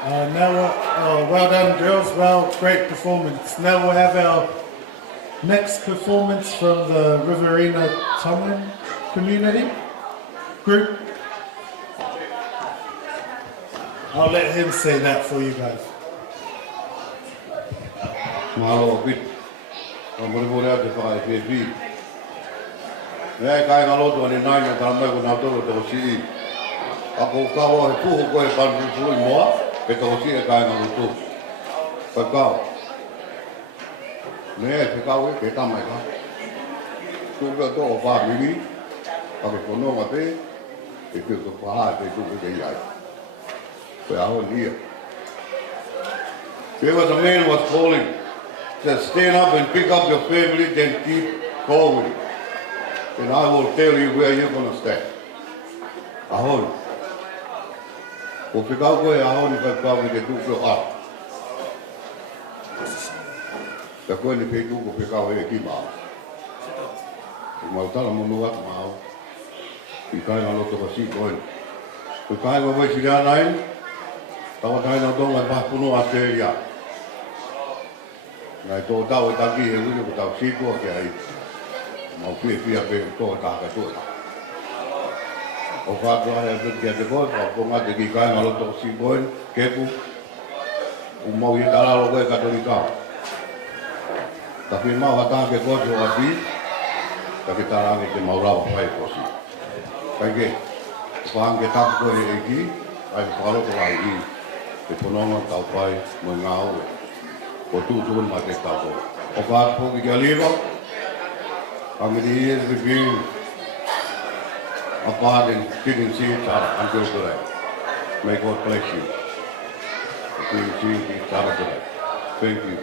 Well done, girls. Well, great performance. Now we'll have our next performance from the Riverina Tongan community group. I'll let him say that for you guys. Malo bit. Kamu boleh ada pakai PB. Kaya kalau tu ni naik dalam aku nak tu si. Aku kau itu aku pan puluh mua. Betul si kaya kalau tu. Kau. Ni kau kita mai kan. Tu tu apa ni? Aku kono mati. Itu tu paha itu tu dia. Kau ni. There was a man was calling. Said, stand up and pick up your family, then keep going. And I will tell you where you're going to stay. Ahon. Kung pikaw ko, ahon, ikaw ko, ito ko, Ako ni Peku ko pikaw ay kimao. Kung mautala mo nuwat mao, ikay nga loto kasi ko. Kung kaya mo ba siya nain, tawag tayo na doon at puno at area. Ngai tō tau e taki he uri ko tau siko ke ai. Mau pia pe tō taka tō. O whātua he tuk kia te koe, o ngā te ki kai ngalo tō sikoen, kepu. O mau i taralo koe katolika. Tapi mau hata ke koe te o ati, tapi tarangi te maurawa whai kosi. Kai ke, whaang ke taku koe e ki, ai whalo ko lai i, te pononga tau pai mo ngā ue. O tūtūn ma te tātou. O kātpōki kia liwa, how many years we've been apart and didn't see each other until today. May God bless you. We didn't see each other today. Thank you.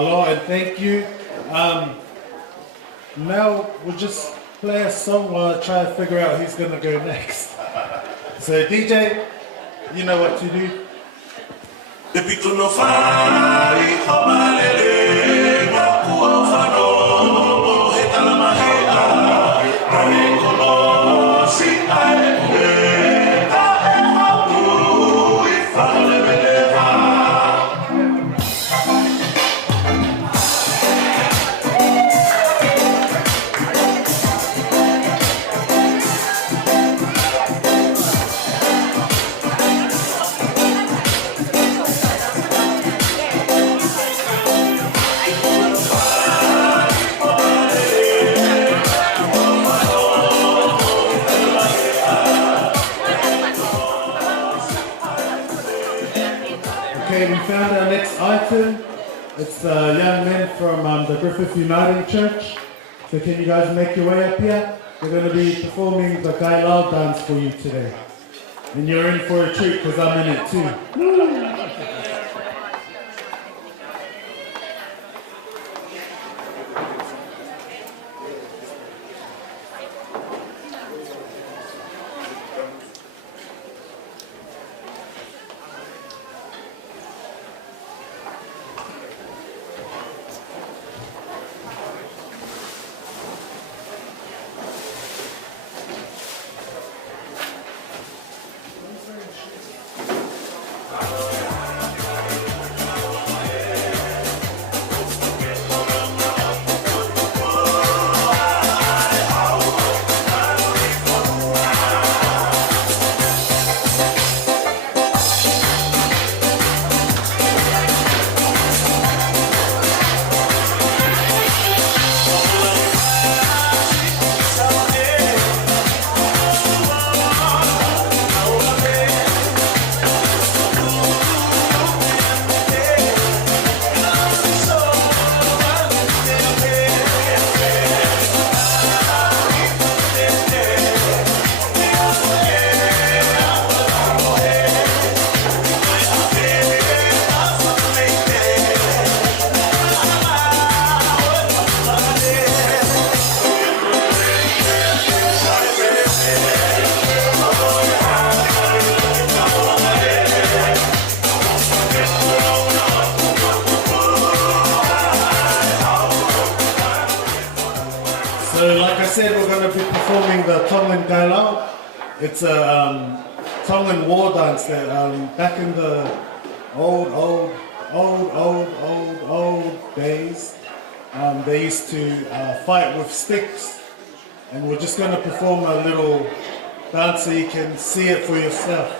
Aloha and thank you. Now we'll just play a song while I try to figure out who's going to go next. So DJ, you know what to do. Okay, we found our next item. It's young men from the Griffith Uniting Church. So can you guys make your way up here? We're going to be performing the Gai Lao dance for you today. And you're in for a treat because I'm in it too. So like I said, we're going to be performing the Tongan Gai Lao. It's a Tongan war dance that back in the old days, they used to fight with sticks. And we're just going to perform a little dance so you can see it for yourself.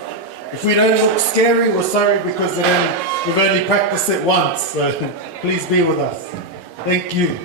If we don't look scary, we're sorry because we've only practiced it once. So please be with us. Thank you.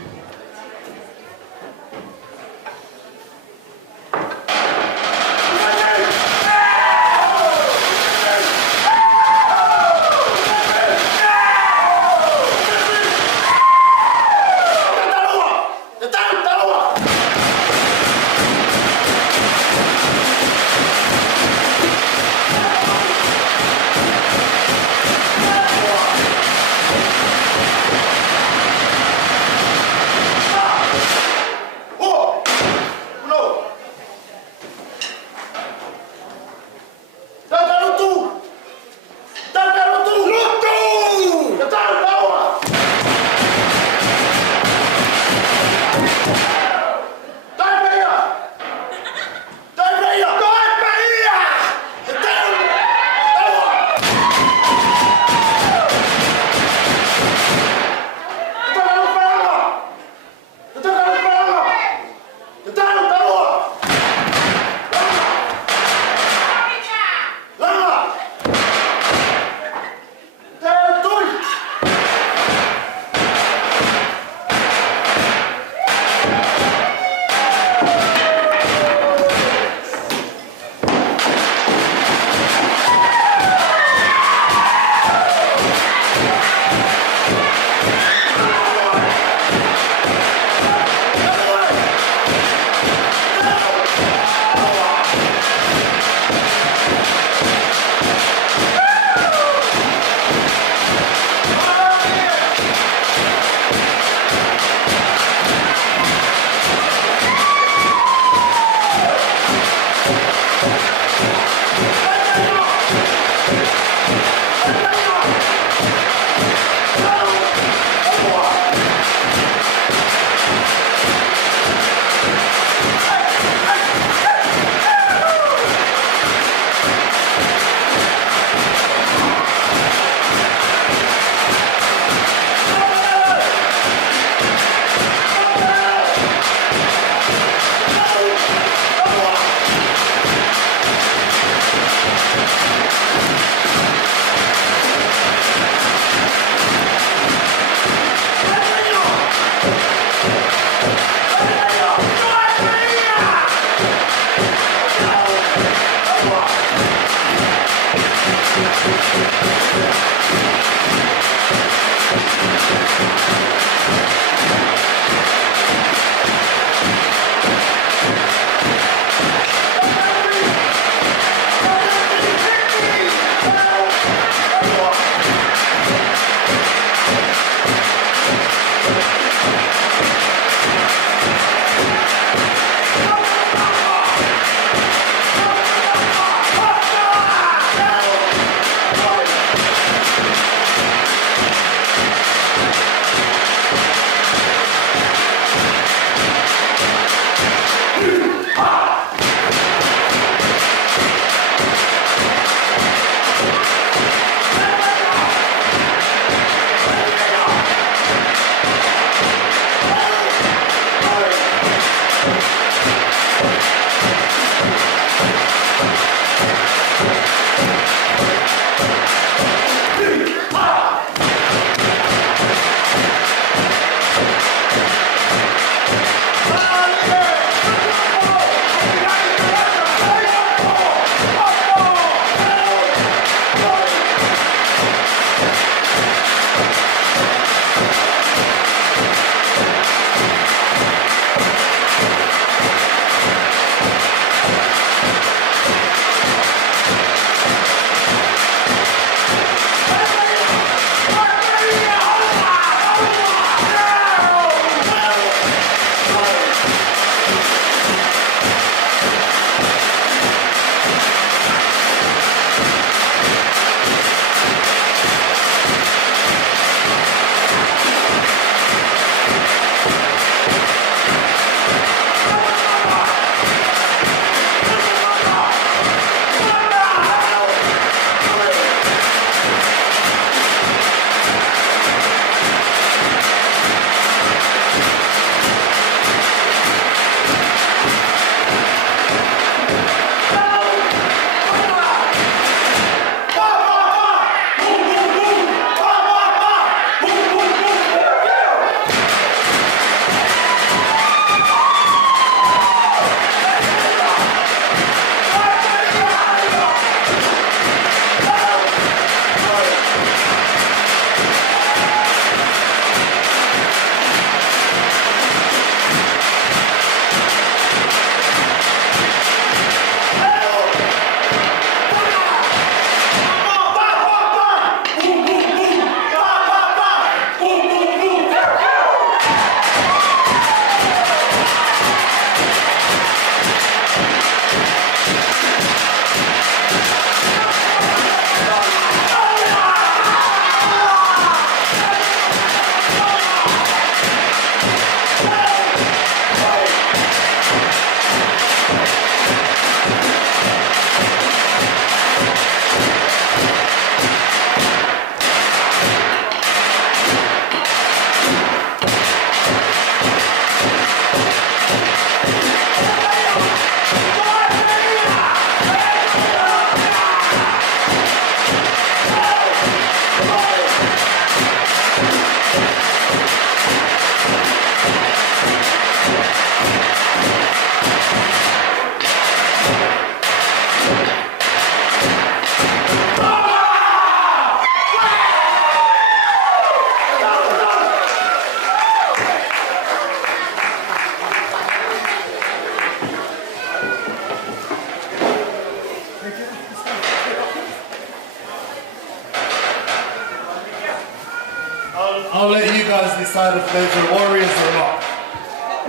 I'll let you guys decide if those are warriors or not.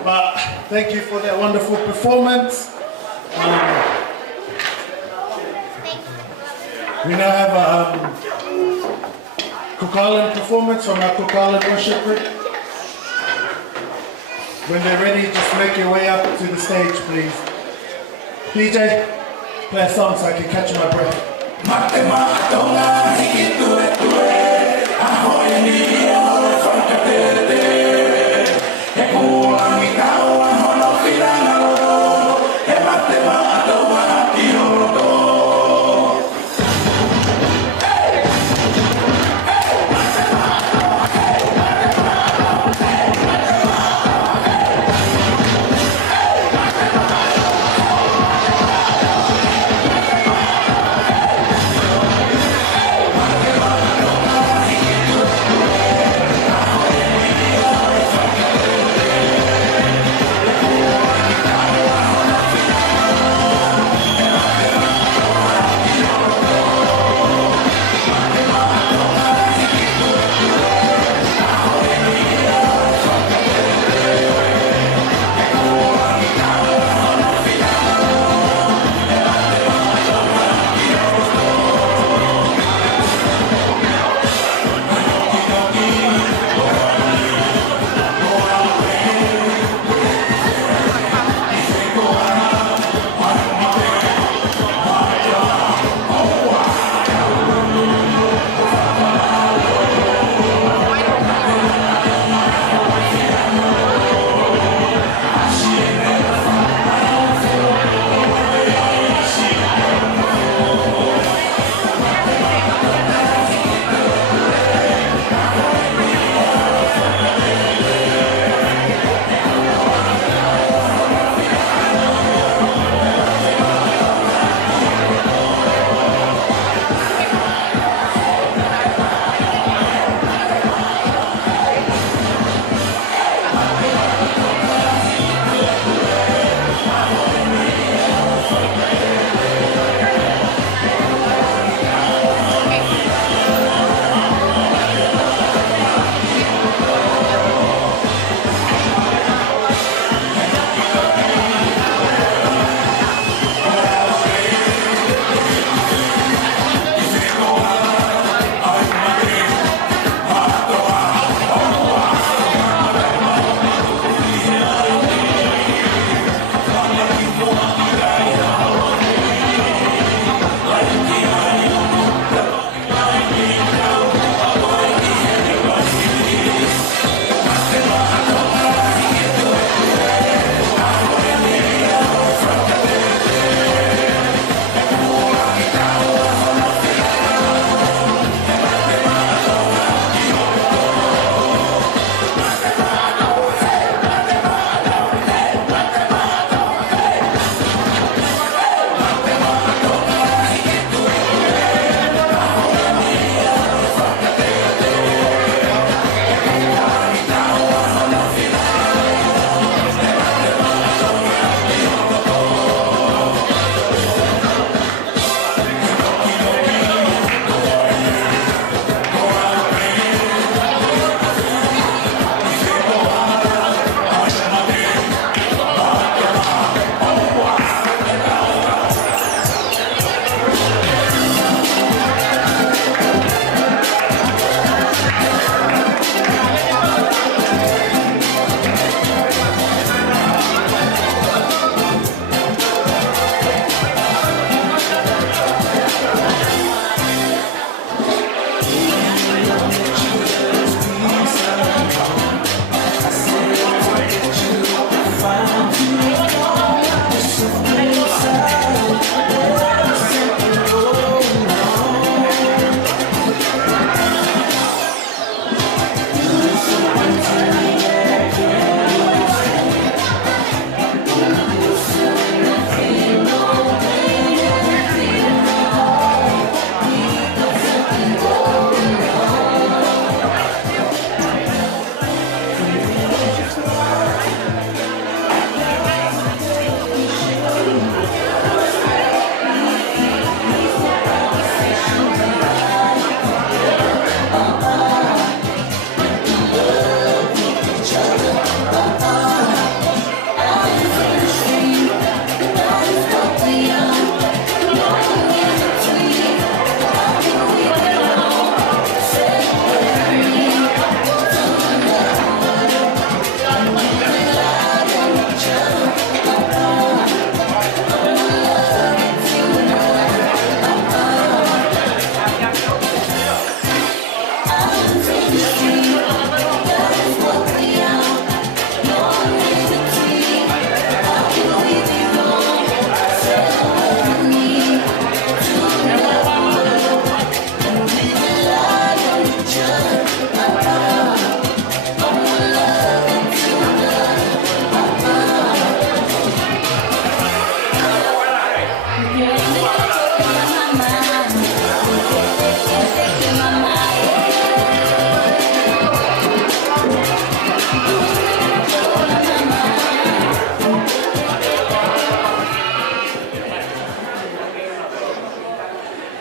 But thank you for that wonderful performance. We now have a Kukalan performance from our Kukalan worship group. When they're ready, just make your way up to the stage, please. DJ, play a song so I can catch my breath. Hey!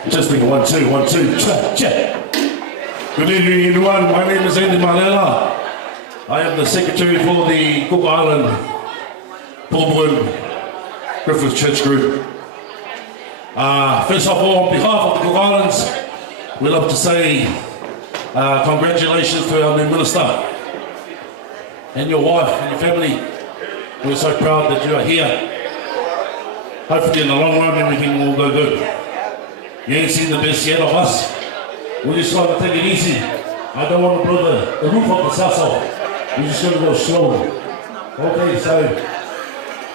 Testing 1 2 1 2 check. Good evening, everyone. My name is Andy Malela. I am the secretary for the Cook Island Paul Griffith Church Group. First of all, on behalf of the Cook Islands, we'd love to say congratulations to our new minister and your wife and your family. We're so proud that you are here. Hopefully in the long run everything will go good. You ain't seen the best yet of us. We just want to take it easy. I don't want to blow the roof of the house off. We just going to go slowly. Okay, so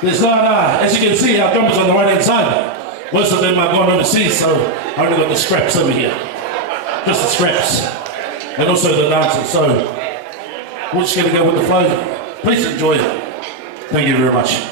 there's not, as you can see, our drummers on the right hand side. Most of them are gone overseas, so I only got the scraps over here. Just the scraps. And also the dancers. So we're just going to go with the flow. Please enjoy it. Thank you very much.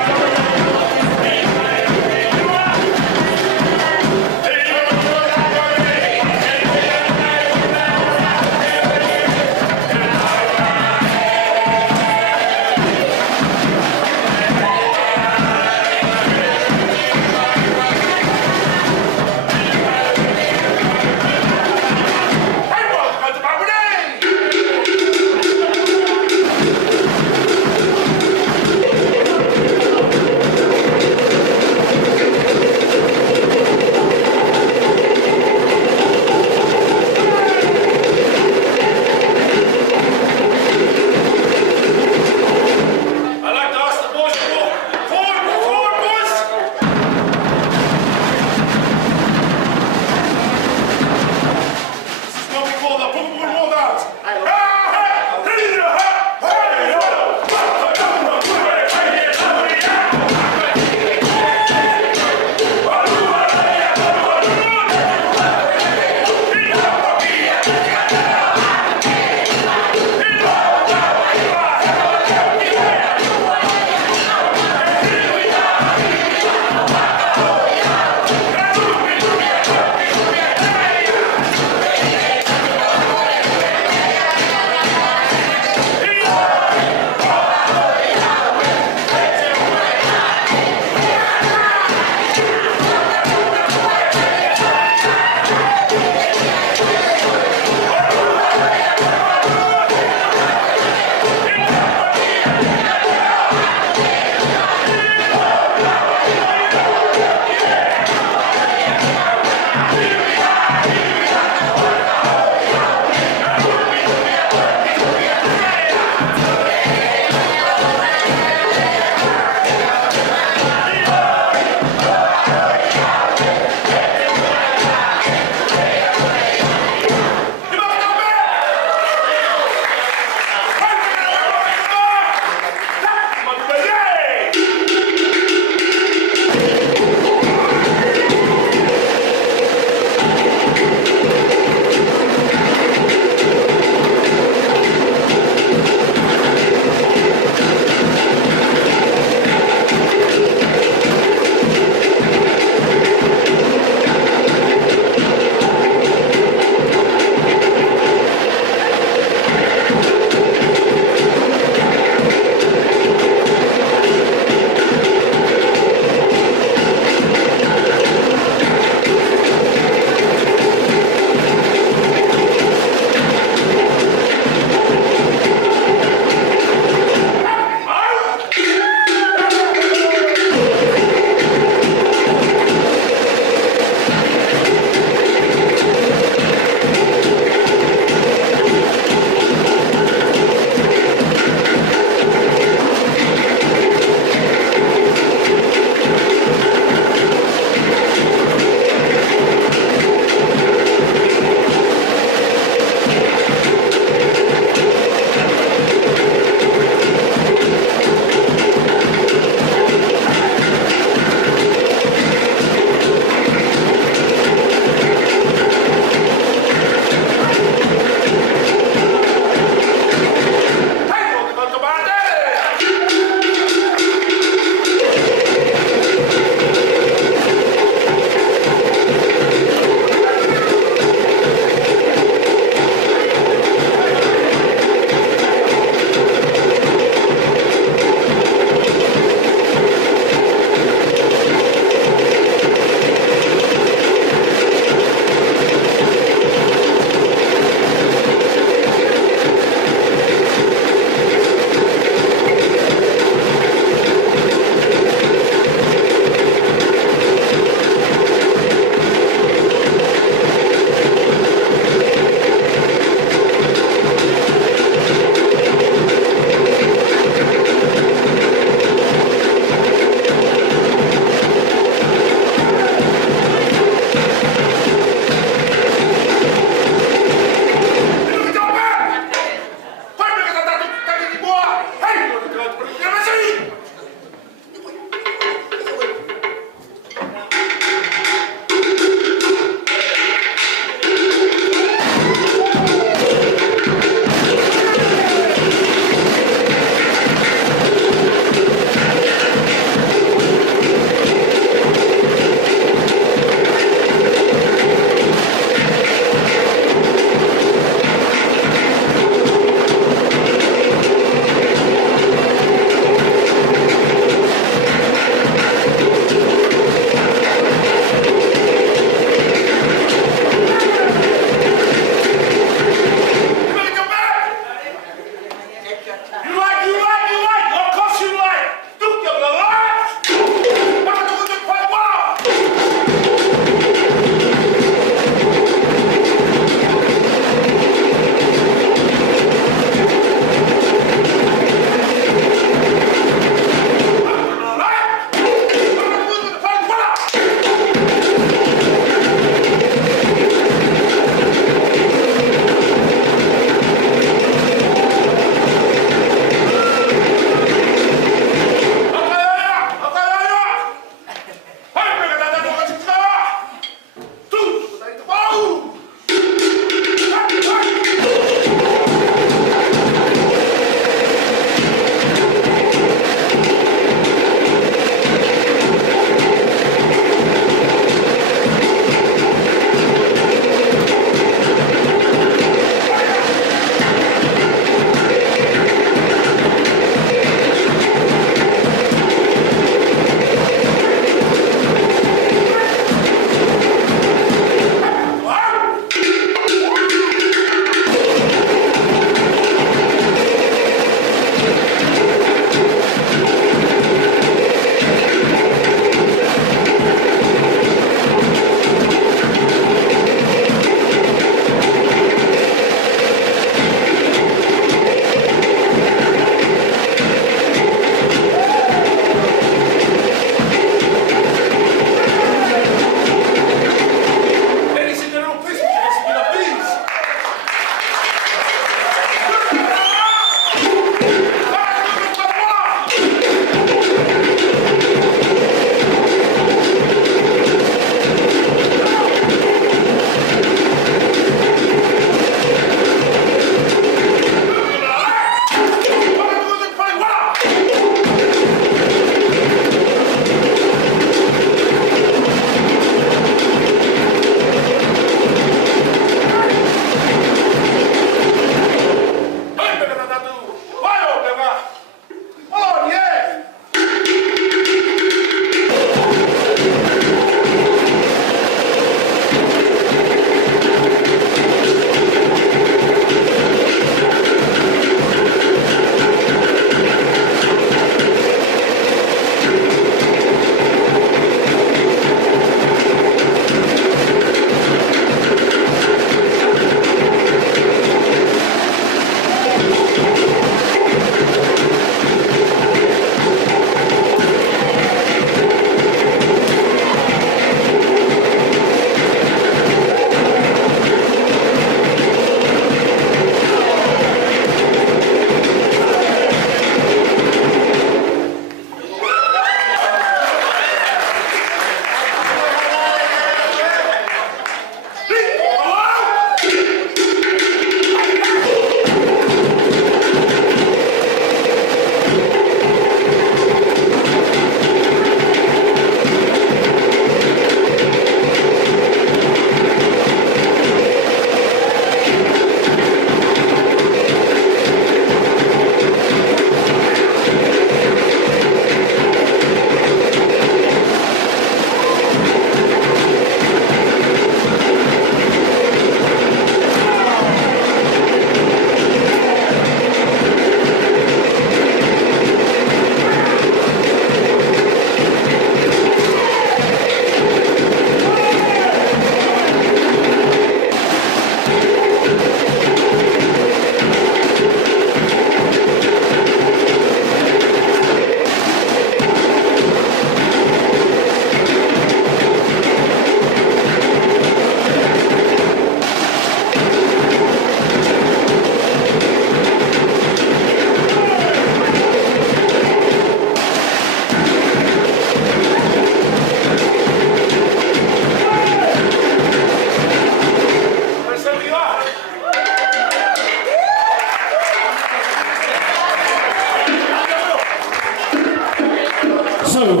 So,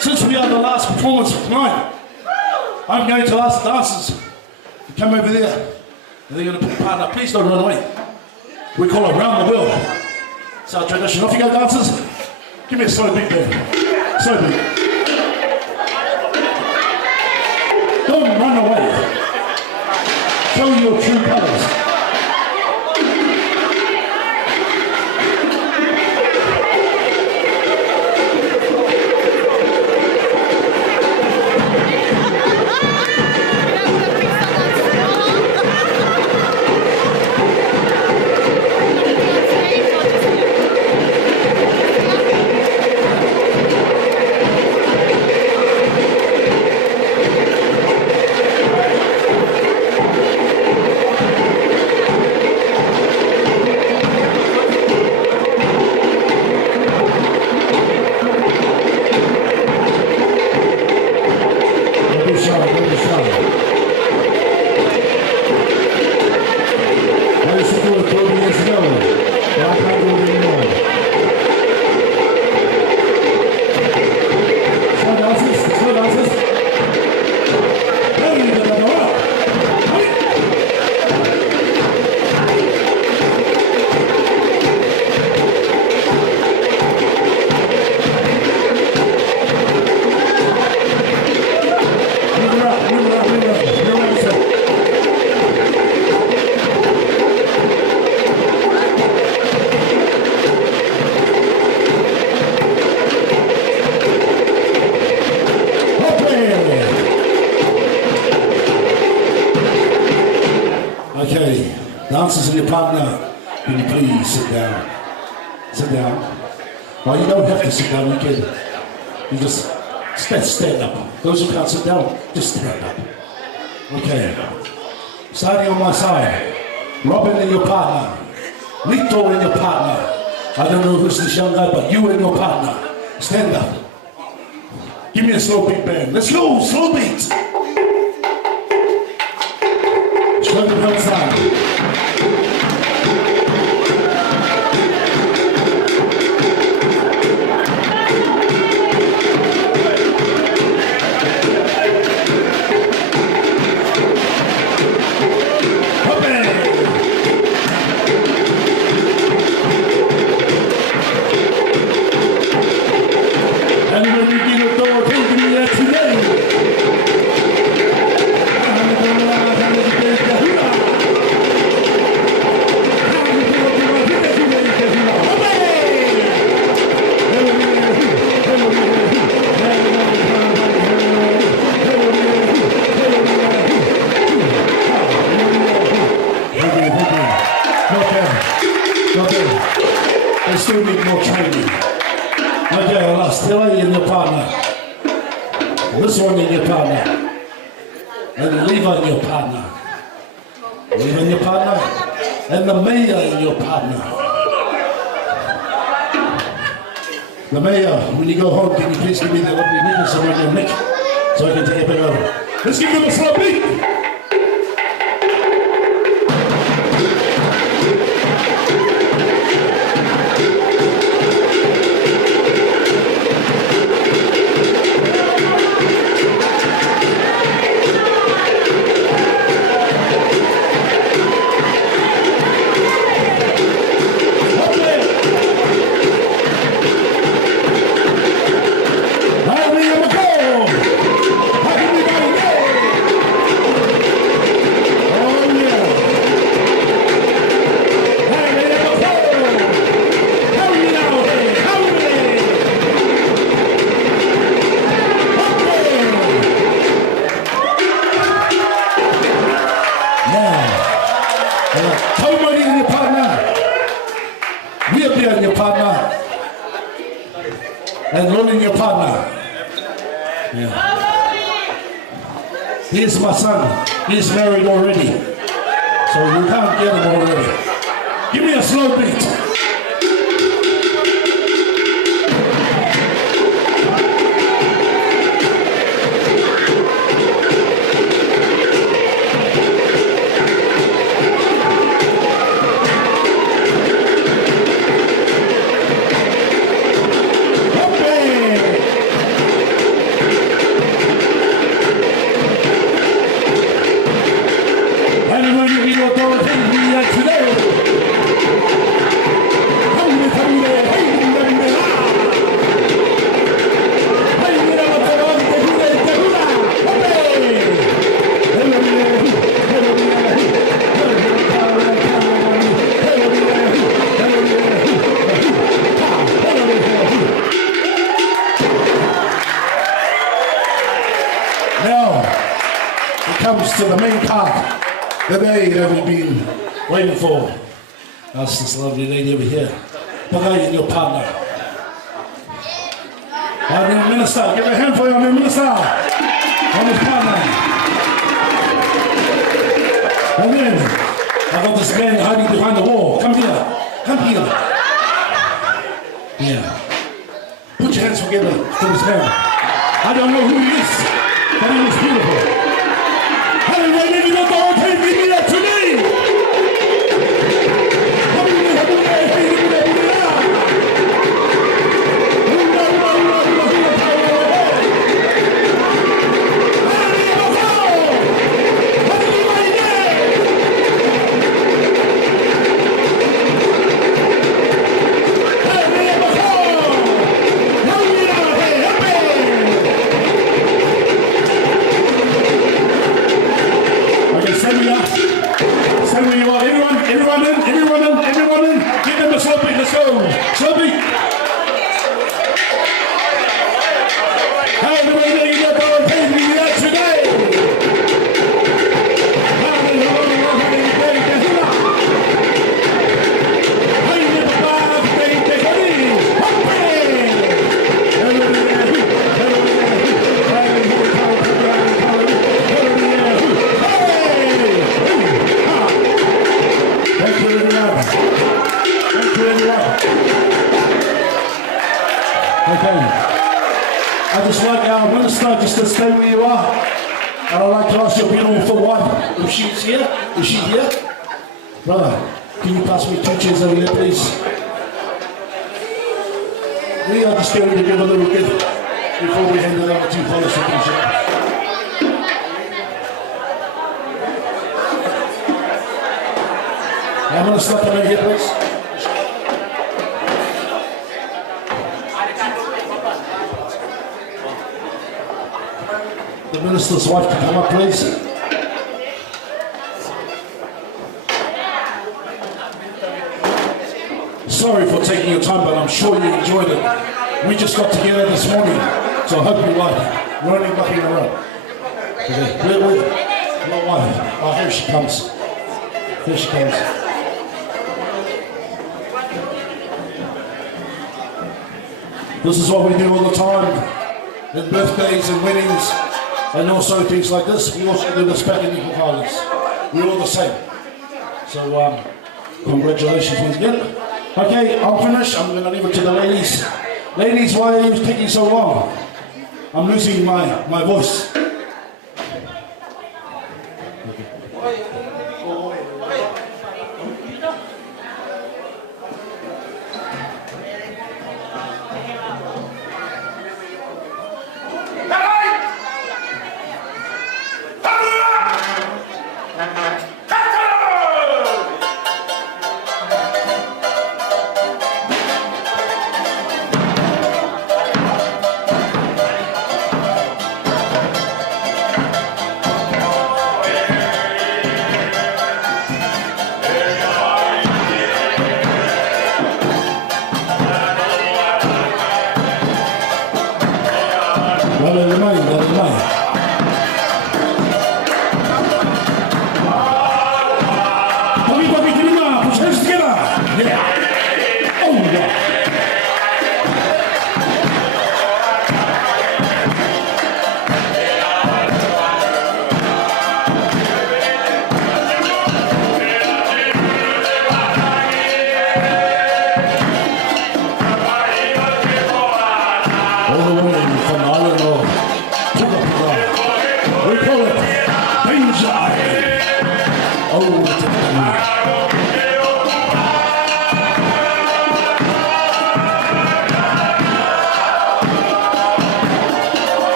since we are the last performance of tonight, I'm going to ask the dancers to come over there. And they're going to put a partner. Please don't run away. We call it Round the World. It's our tradition. Off you go, dancers. Give me a slow beat there. Slow beat. Don't run away. Show your true colours. Okay, dancers and your partner, can you please sit down? Sit down. Well, you don't have to sit down, you just stand up. Those who can't sit down, just stand up. Okay, starting on my side, Robin and your partner, Lito and your partner. I don't know who's this young guy, but you and your partner, stand up. Give me a slow beat band. Let's go, slow beat. Struggle outside. The mayor, when you go home, can you please give me the lovely necklace around your neck so I can take a bit over? Let's give them a slow beat! He's my son. He's married already. So you can't get him already. Give me a slow beat. Okay. comes to the main part, the day that we've been waiting for. That's this lovely lady over here. Pagai and your partner. Our new minister, give a hand for our new minister and his partner. And then, I got this man hiding behind the wall. Come here, come here. Yeah. Put your hands together for this man. I don't know who he is, but he looks beautiful. Hallelujah, maybe not all take me here today. Everyone in. Give them a sloppy, let's go. Sloppy. Hey, everybody, you got the whole thing we got today. Okay. I just like our minister just to stay where you are. And I'd like to ask your beautiful wife, if she's here, is she here? Brother, can you pass me 2 chairs over here, please? We are just going to give a little gift before we hand it over to Paula. I'm going to stop right here, please. The minister's wife to come up, please. Sorry for taking your time, but I'm sure you enjoyed it. We just got together this morning, so I hope you like it. We're only mucking around. Okay, where my wife? Oh, here she comes. Here she comes. This is what we do all the time, in birthdays and weddings, and also things like this. We also do this back in Equal Highlands. We're all the same. So, congratulations once again. Okay, I'm finished. I'm going to leave it to the ladies. Ladies, why are you taking so long? I'm losing my voice.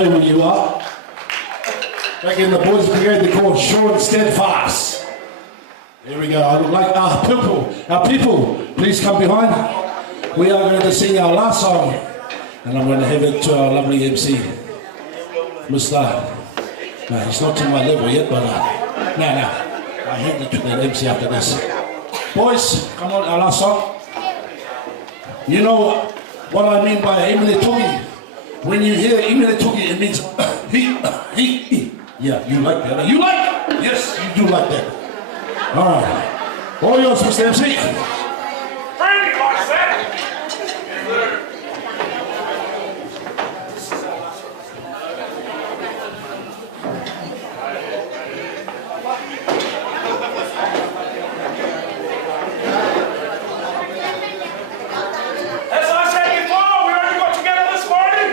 say where you are. Back in the boys' brigade, they call Short and Steadfast. Here we go. I would like our people, please come behind. We are going to sing our last song, and I'm going to have it to our lovely MC, Mr. No, he's not to my level yet, but no, I hand it to the MC after this. Boys, come on, our last song. You know what I mean by Emile Tugi? When you hear Emile Tugi, it means he. Yeah, you like that. You like? Yes, you do like that. All right. All yours, Mr. MC. Frankie likes that. As I said before, we already got together this morning.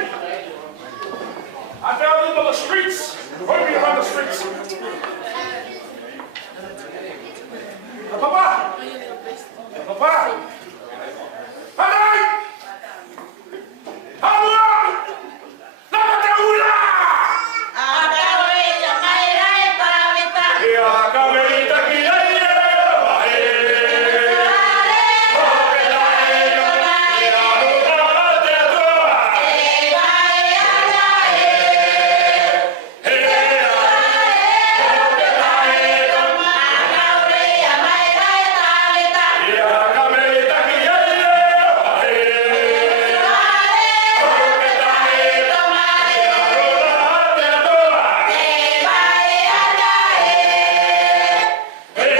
I found them on the streets. Run me around the streets. Papa! Papa! Panay! Hamura! Nakataula! Akawita kairai pawita. Ya kawita kilai bae. Hey!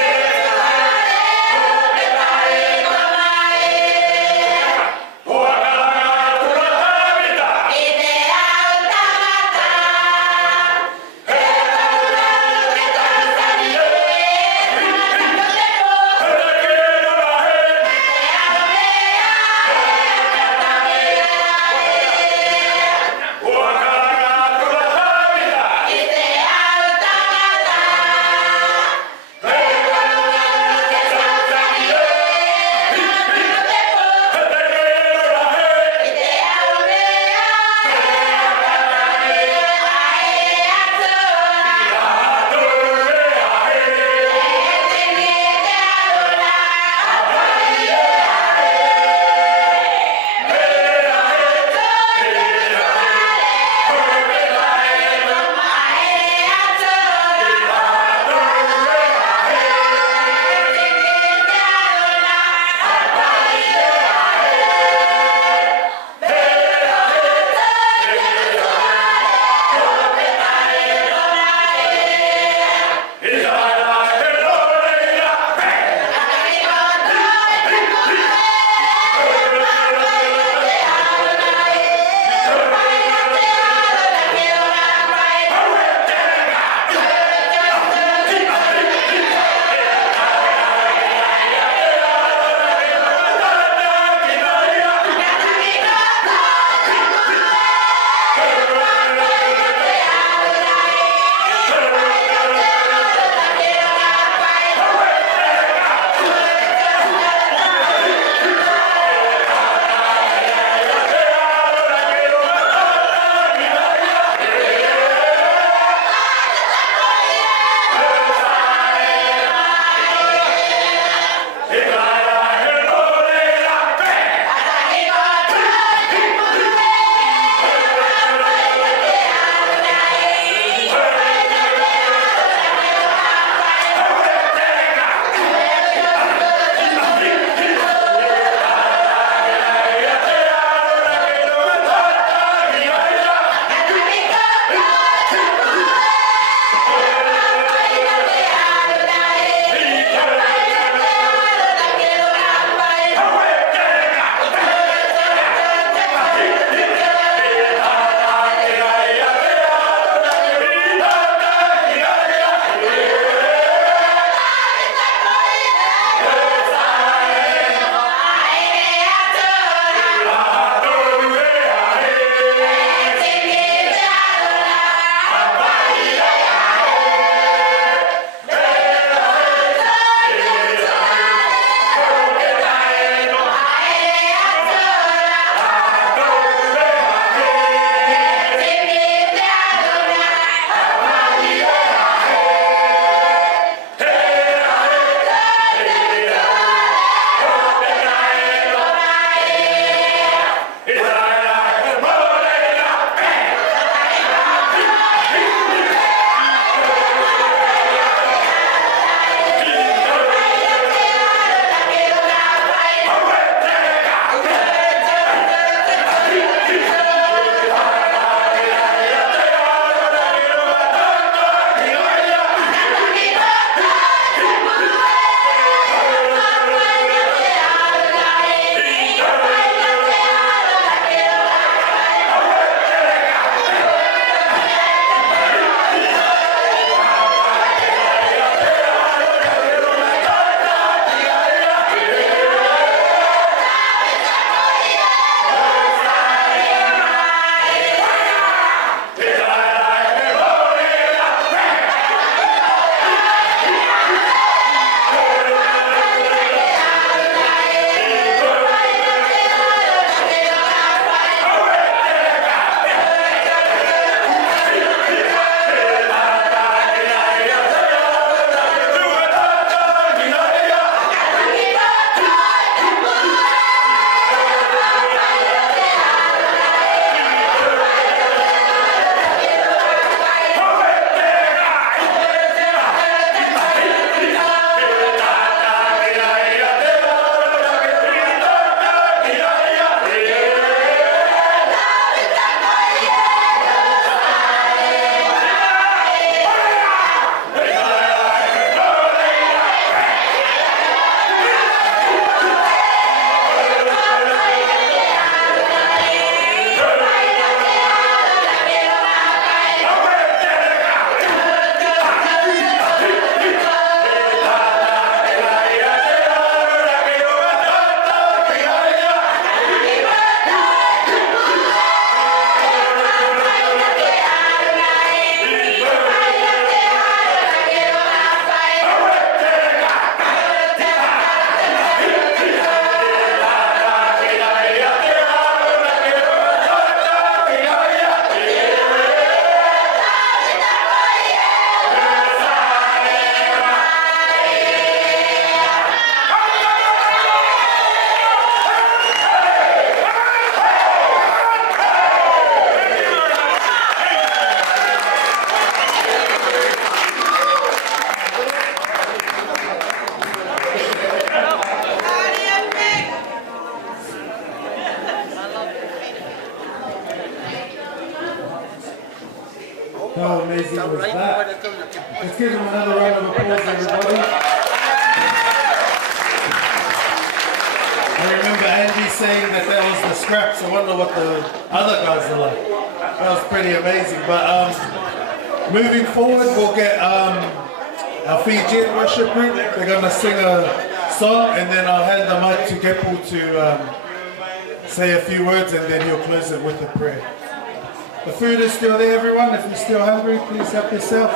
Let's give him another round of applause, everybody. I remember Andy saying that was the scraps. I wonder what the other guys are like. That was pretty amazing. But moving forward, we'll get our Fijian worship group. They're going to sing a song, and then I'll hand the mic to Kepu to say a few words, and then he'll close it with a prayer. The food is still there, everyone. If you're still hungry, please help yourself.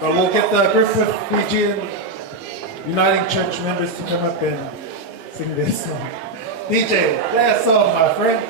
But we'll get the Griffith Fijian Uniting Church members to come up and sing their song. DJ, play a song, my friend.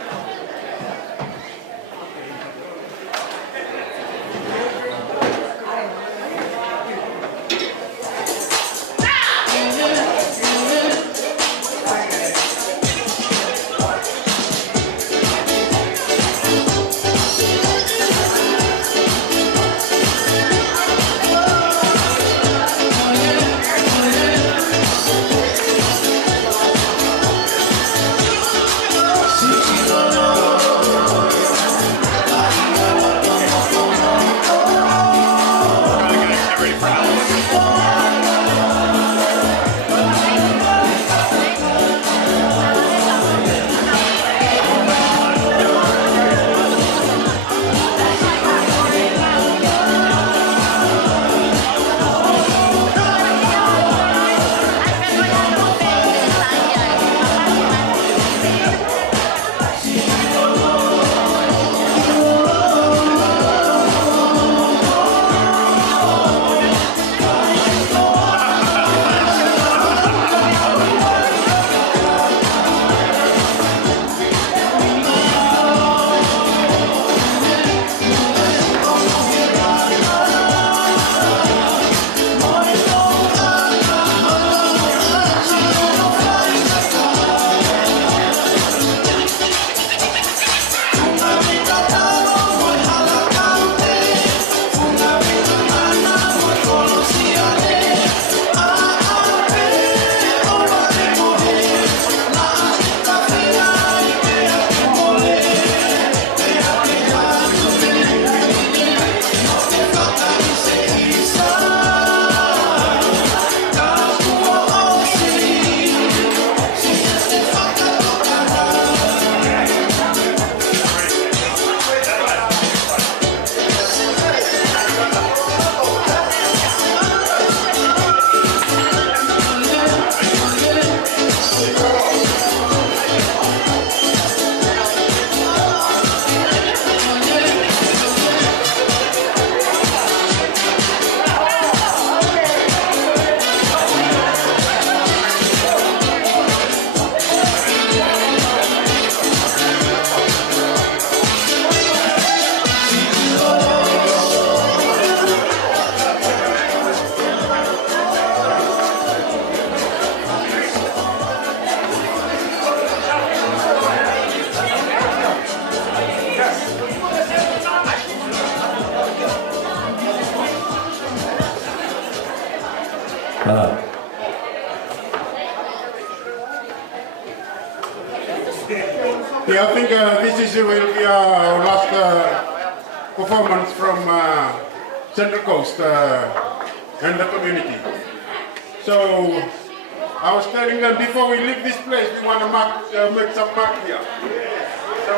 Yeah, I think this will be our last performance from Central Coast and the community. So I was telling them before we leave this place, we want to make some mark here. So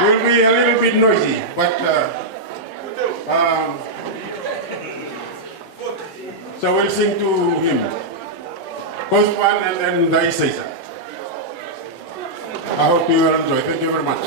we'll be a little bit noisy, but so we'll sing to him. First one and then the Isaisa. I hope you will enjoy. Thank you very much.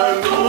Kepueli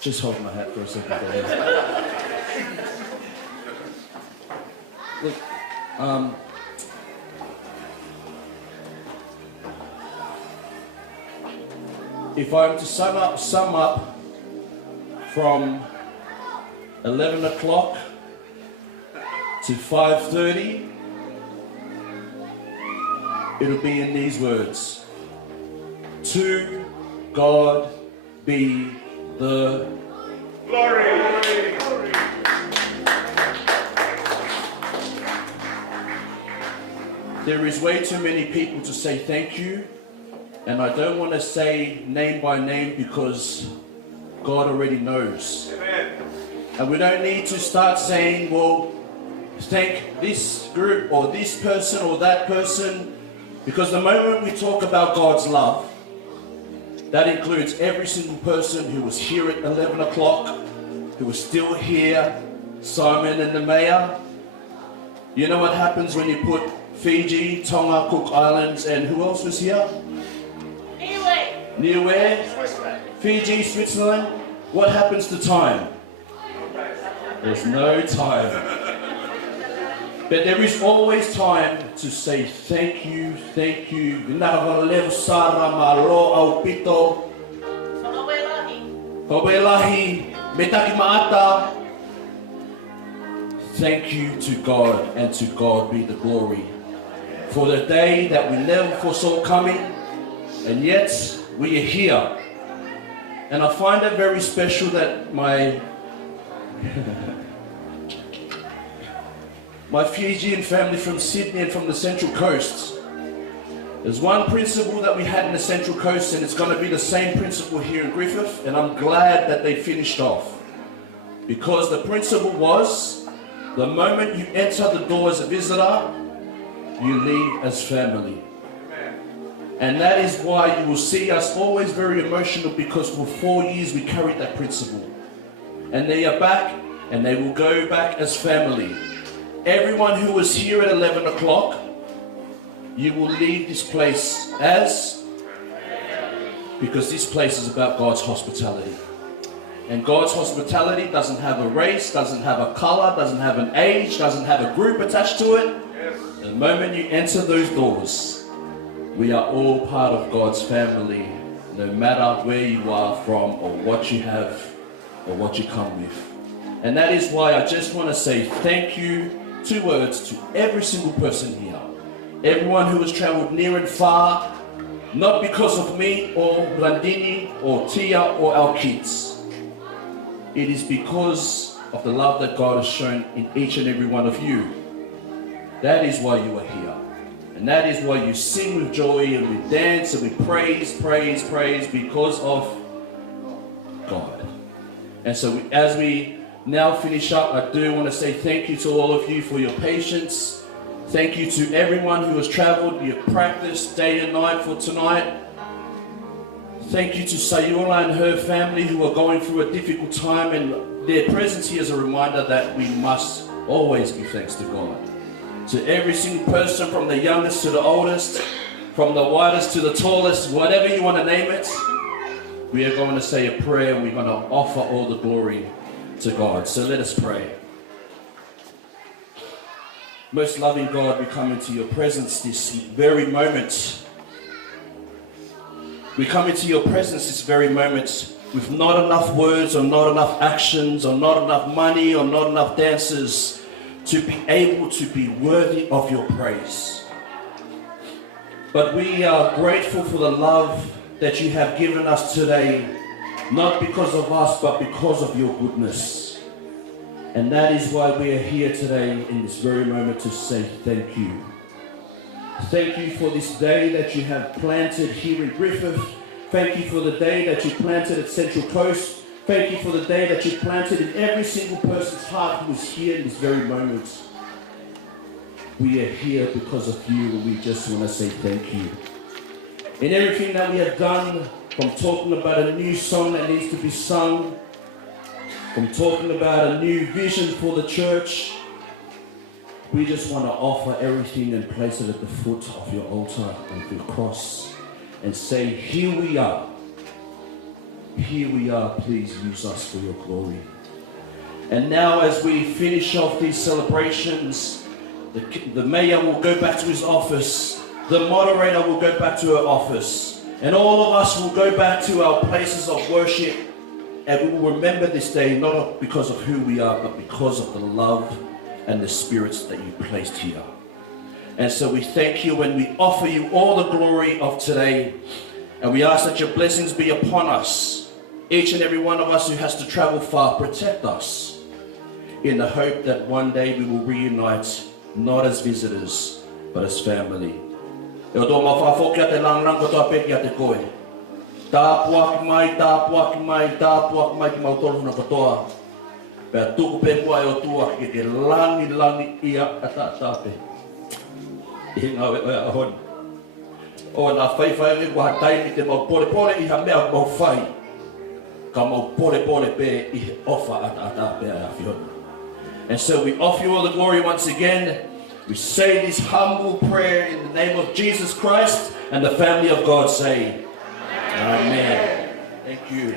Just hold my hat for a second. Look, if I'm to sum up from 11 o'clock to 5:30, it'll be in these words. To God be the Glory. There is way too many people to say thank you, and I don't want to say name by name because God already knows. Amen. And we don't need to start saying, well, thank this group or this person or that person, because the moment we talk about God's love, that includes every single person who was here at 11 o'clock, who was still here, Simon and the mayor. You know what happens when you put Fiji, Tonga, Cook Islands, and who else was here? Niue, Fiji, Switzerland. What happens to time? There's no time. But there is always time to say thank you, thank you. Thank you to God, and to God be the glory. For the day that we never foresaw coming, and yet we are here. And I find it very special that my Fijian family from Sydney and from the Central Coast, there's one principle that we had in the Central Coast, and it's going to be the same principle here in Griffith, and I'm glad that they finished off. Because the principle was, the moment you enter the door as a visitor, you leave as family. And that is why you will see us always very emotional, because for 4 years we carried that principle. And they are back, and they will go back as family. Everyone who was here at 11 o'clock, you will leave this place as, because this place is about God's hospitality. And God's hospitality doesn't have a race, doesn't have a color, doesn't have an age, doesn't have a group attached to it. The moment you enter those doors, we are all part of God's family, no matter where you are from or what you have or what you come with. And that is why I just want to say thank you, 2 words, to every single person here. Everyone who has traveled near and far, not because of me or Blandini or Tia or our kids. It is because of the love that God has shown in each and every one of you. That is why you are here. And that is why you sing with joy and we dance and we praise, because of God. And so as we now finish up, I do want to say thank you to all of you for your patience. Thank you to everyone who has traveled. You have practiced day and night for tonight. Thank you to Sayula and her family who are going through a difficult time, and their presence here is a reminder that we must always give thanks to God. To every single person, from the youngest to the oldest, from the widest to the tallest, whatever you want to name it, we are going to say a prayer and we're going to offer all the glory to God. So let us pray. Most loving God, we come into your presence this very moment. We come into your presence this very moment with not enough words or not enough actions or not enough money or not enough dancers to be able to be worthy of your praise. But we are grateful for the love that you have given us today, not because of us, but because of your goodness. And that is why we are here today in this very moment to say thank you. Thank you for this day that you have planted here in Griffith. Thank you for the day that you planted at Central Coast. Thank you for the day that you planted in every single person's heart who is here in this very moment. We are here because of you, and we just want to say thank you. In everything that we have done, from talking about a new song that needs to be sung, from talking about a new vision for the church, we just want to offer everything and place it at the foot of your altar and your cross and say, here we are. here we are, please use us for your glory. And now as we finish off these celebrations, the mayor will go back to his office, the moderator will go back to her office, and all of us will go back to our places of worship, and we will remember this day not because of who we are, but because of the love and the spirits that you placed here. And so we thank you and we offer you all the glory of today, and we ask that your blessings be upon us. Each and every one of us who has to travel far, protect us, in the hope that one day we will reunite, not as visitors, but as family. E o tō mawhawhoki a te langrang ko tō peki a te koe. Tā puaki mai ki mautoluna katoa. Pea tuku pe mua e o tua ki ke langi ia a tātāpe. I ngā we a honi. O nā whaiwhai e kua taimi te mau pole i ha mea mau whai. Ka mau pole pe i he ofa a tātāpe a whihona. And so we offer you all the glory once again. We say this humble prayer in the name of Jesus Christ, and the family of God say, Amen. Thank you.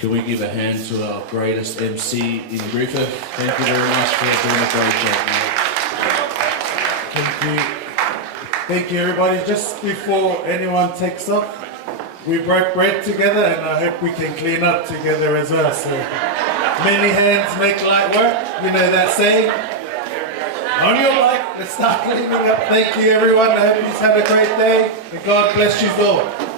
Can we give a hand to our greatest MC in Griffith? Thank you very much for doing a great job, mate. Thank you. Thank you, everybody. Just before anyone takes off, we broke bread together, and I hope we can clean up together as well. So, many hands make light work. You know that saying? On your mic, let's start cleaning up. Thank you, everyone. I hope you have a great day, and God bless you all.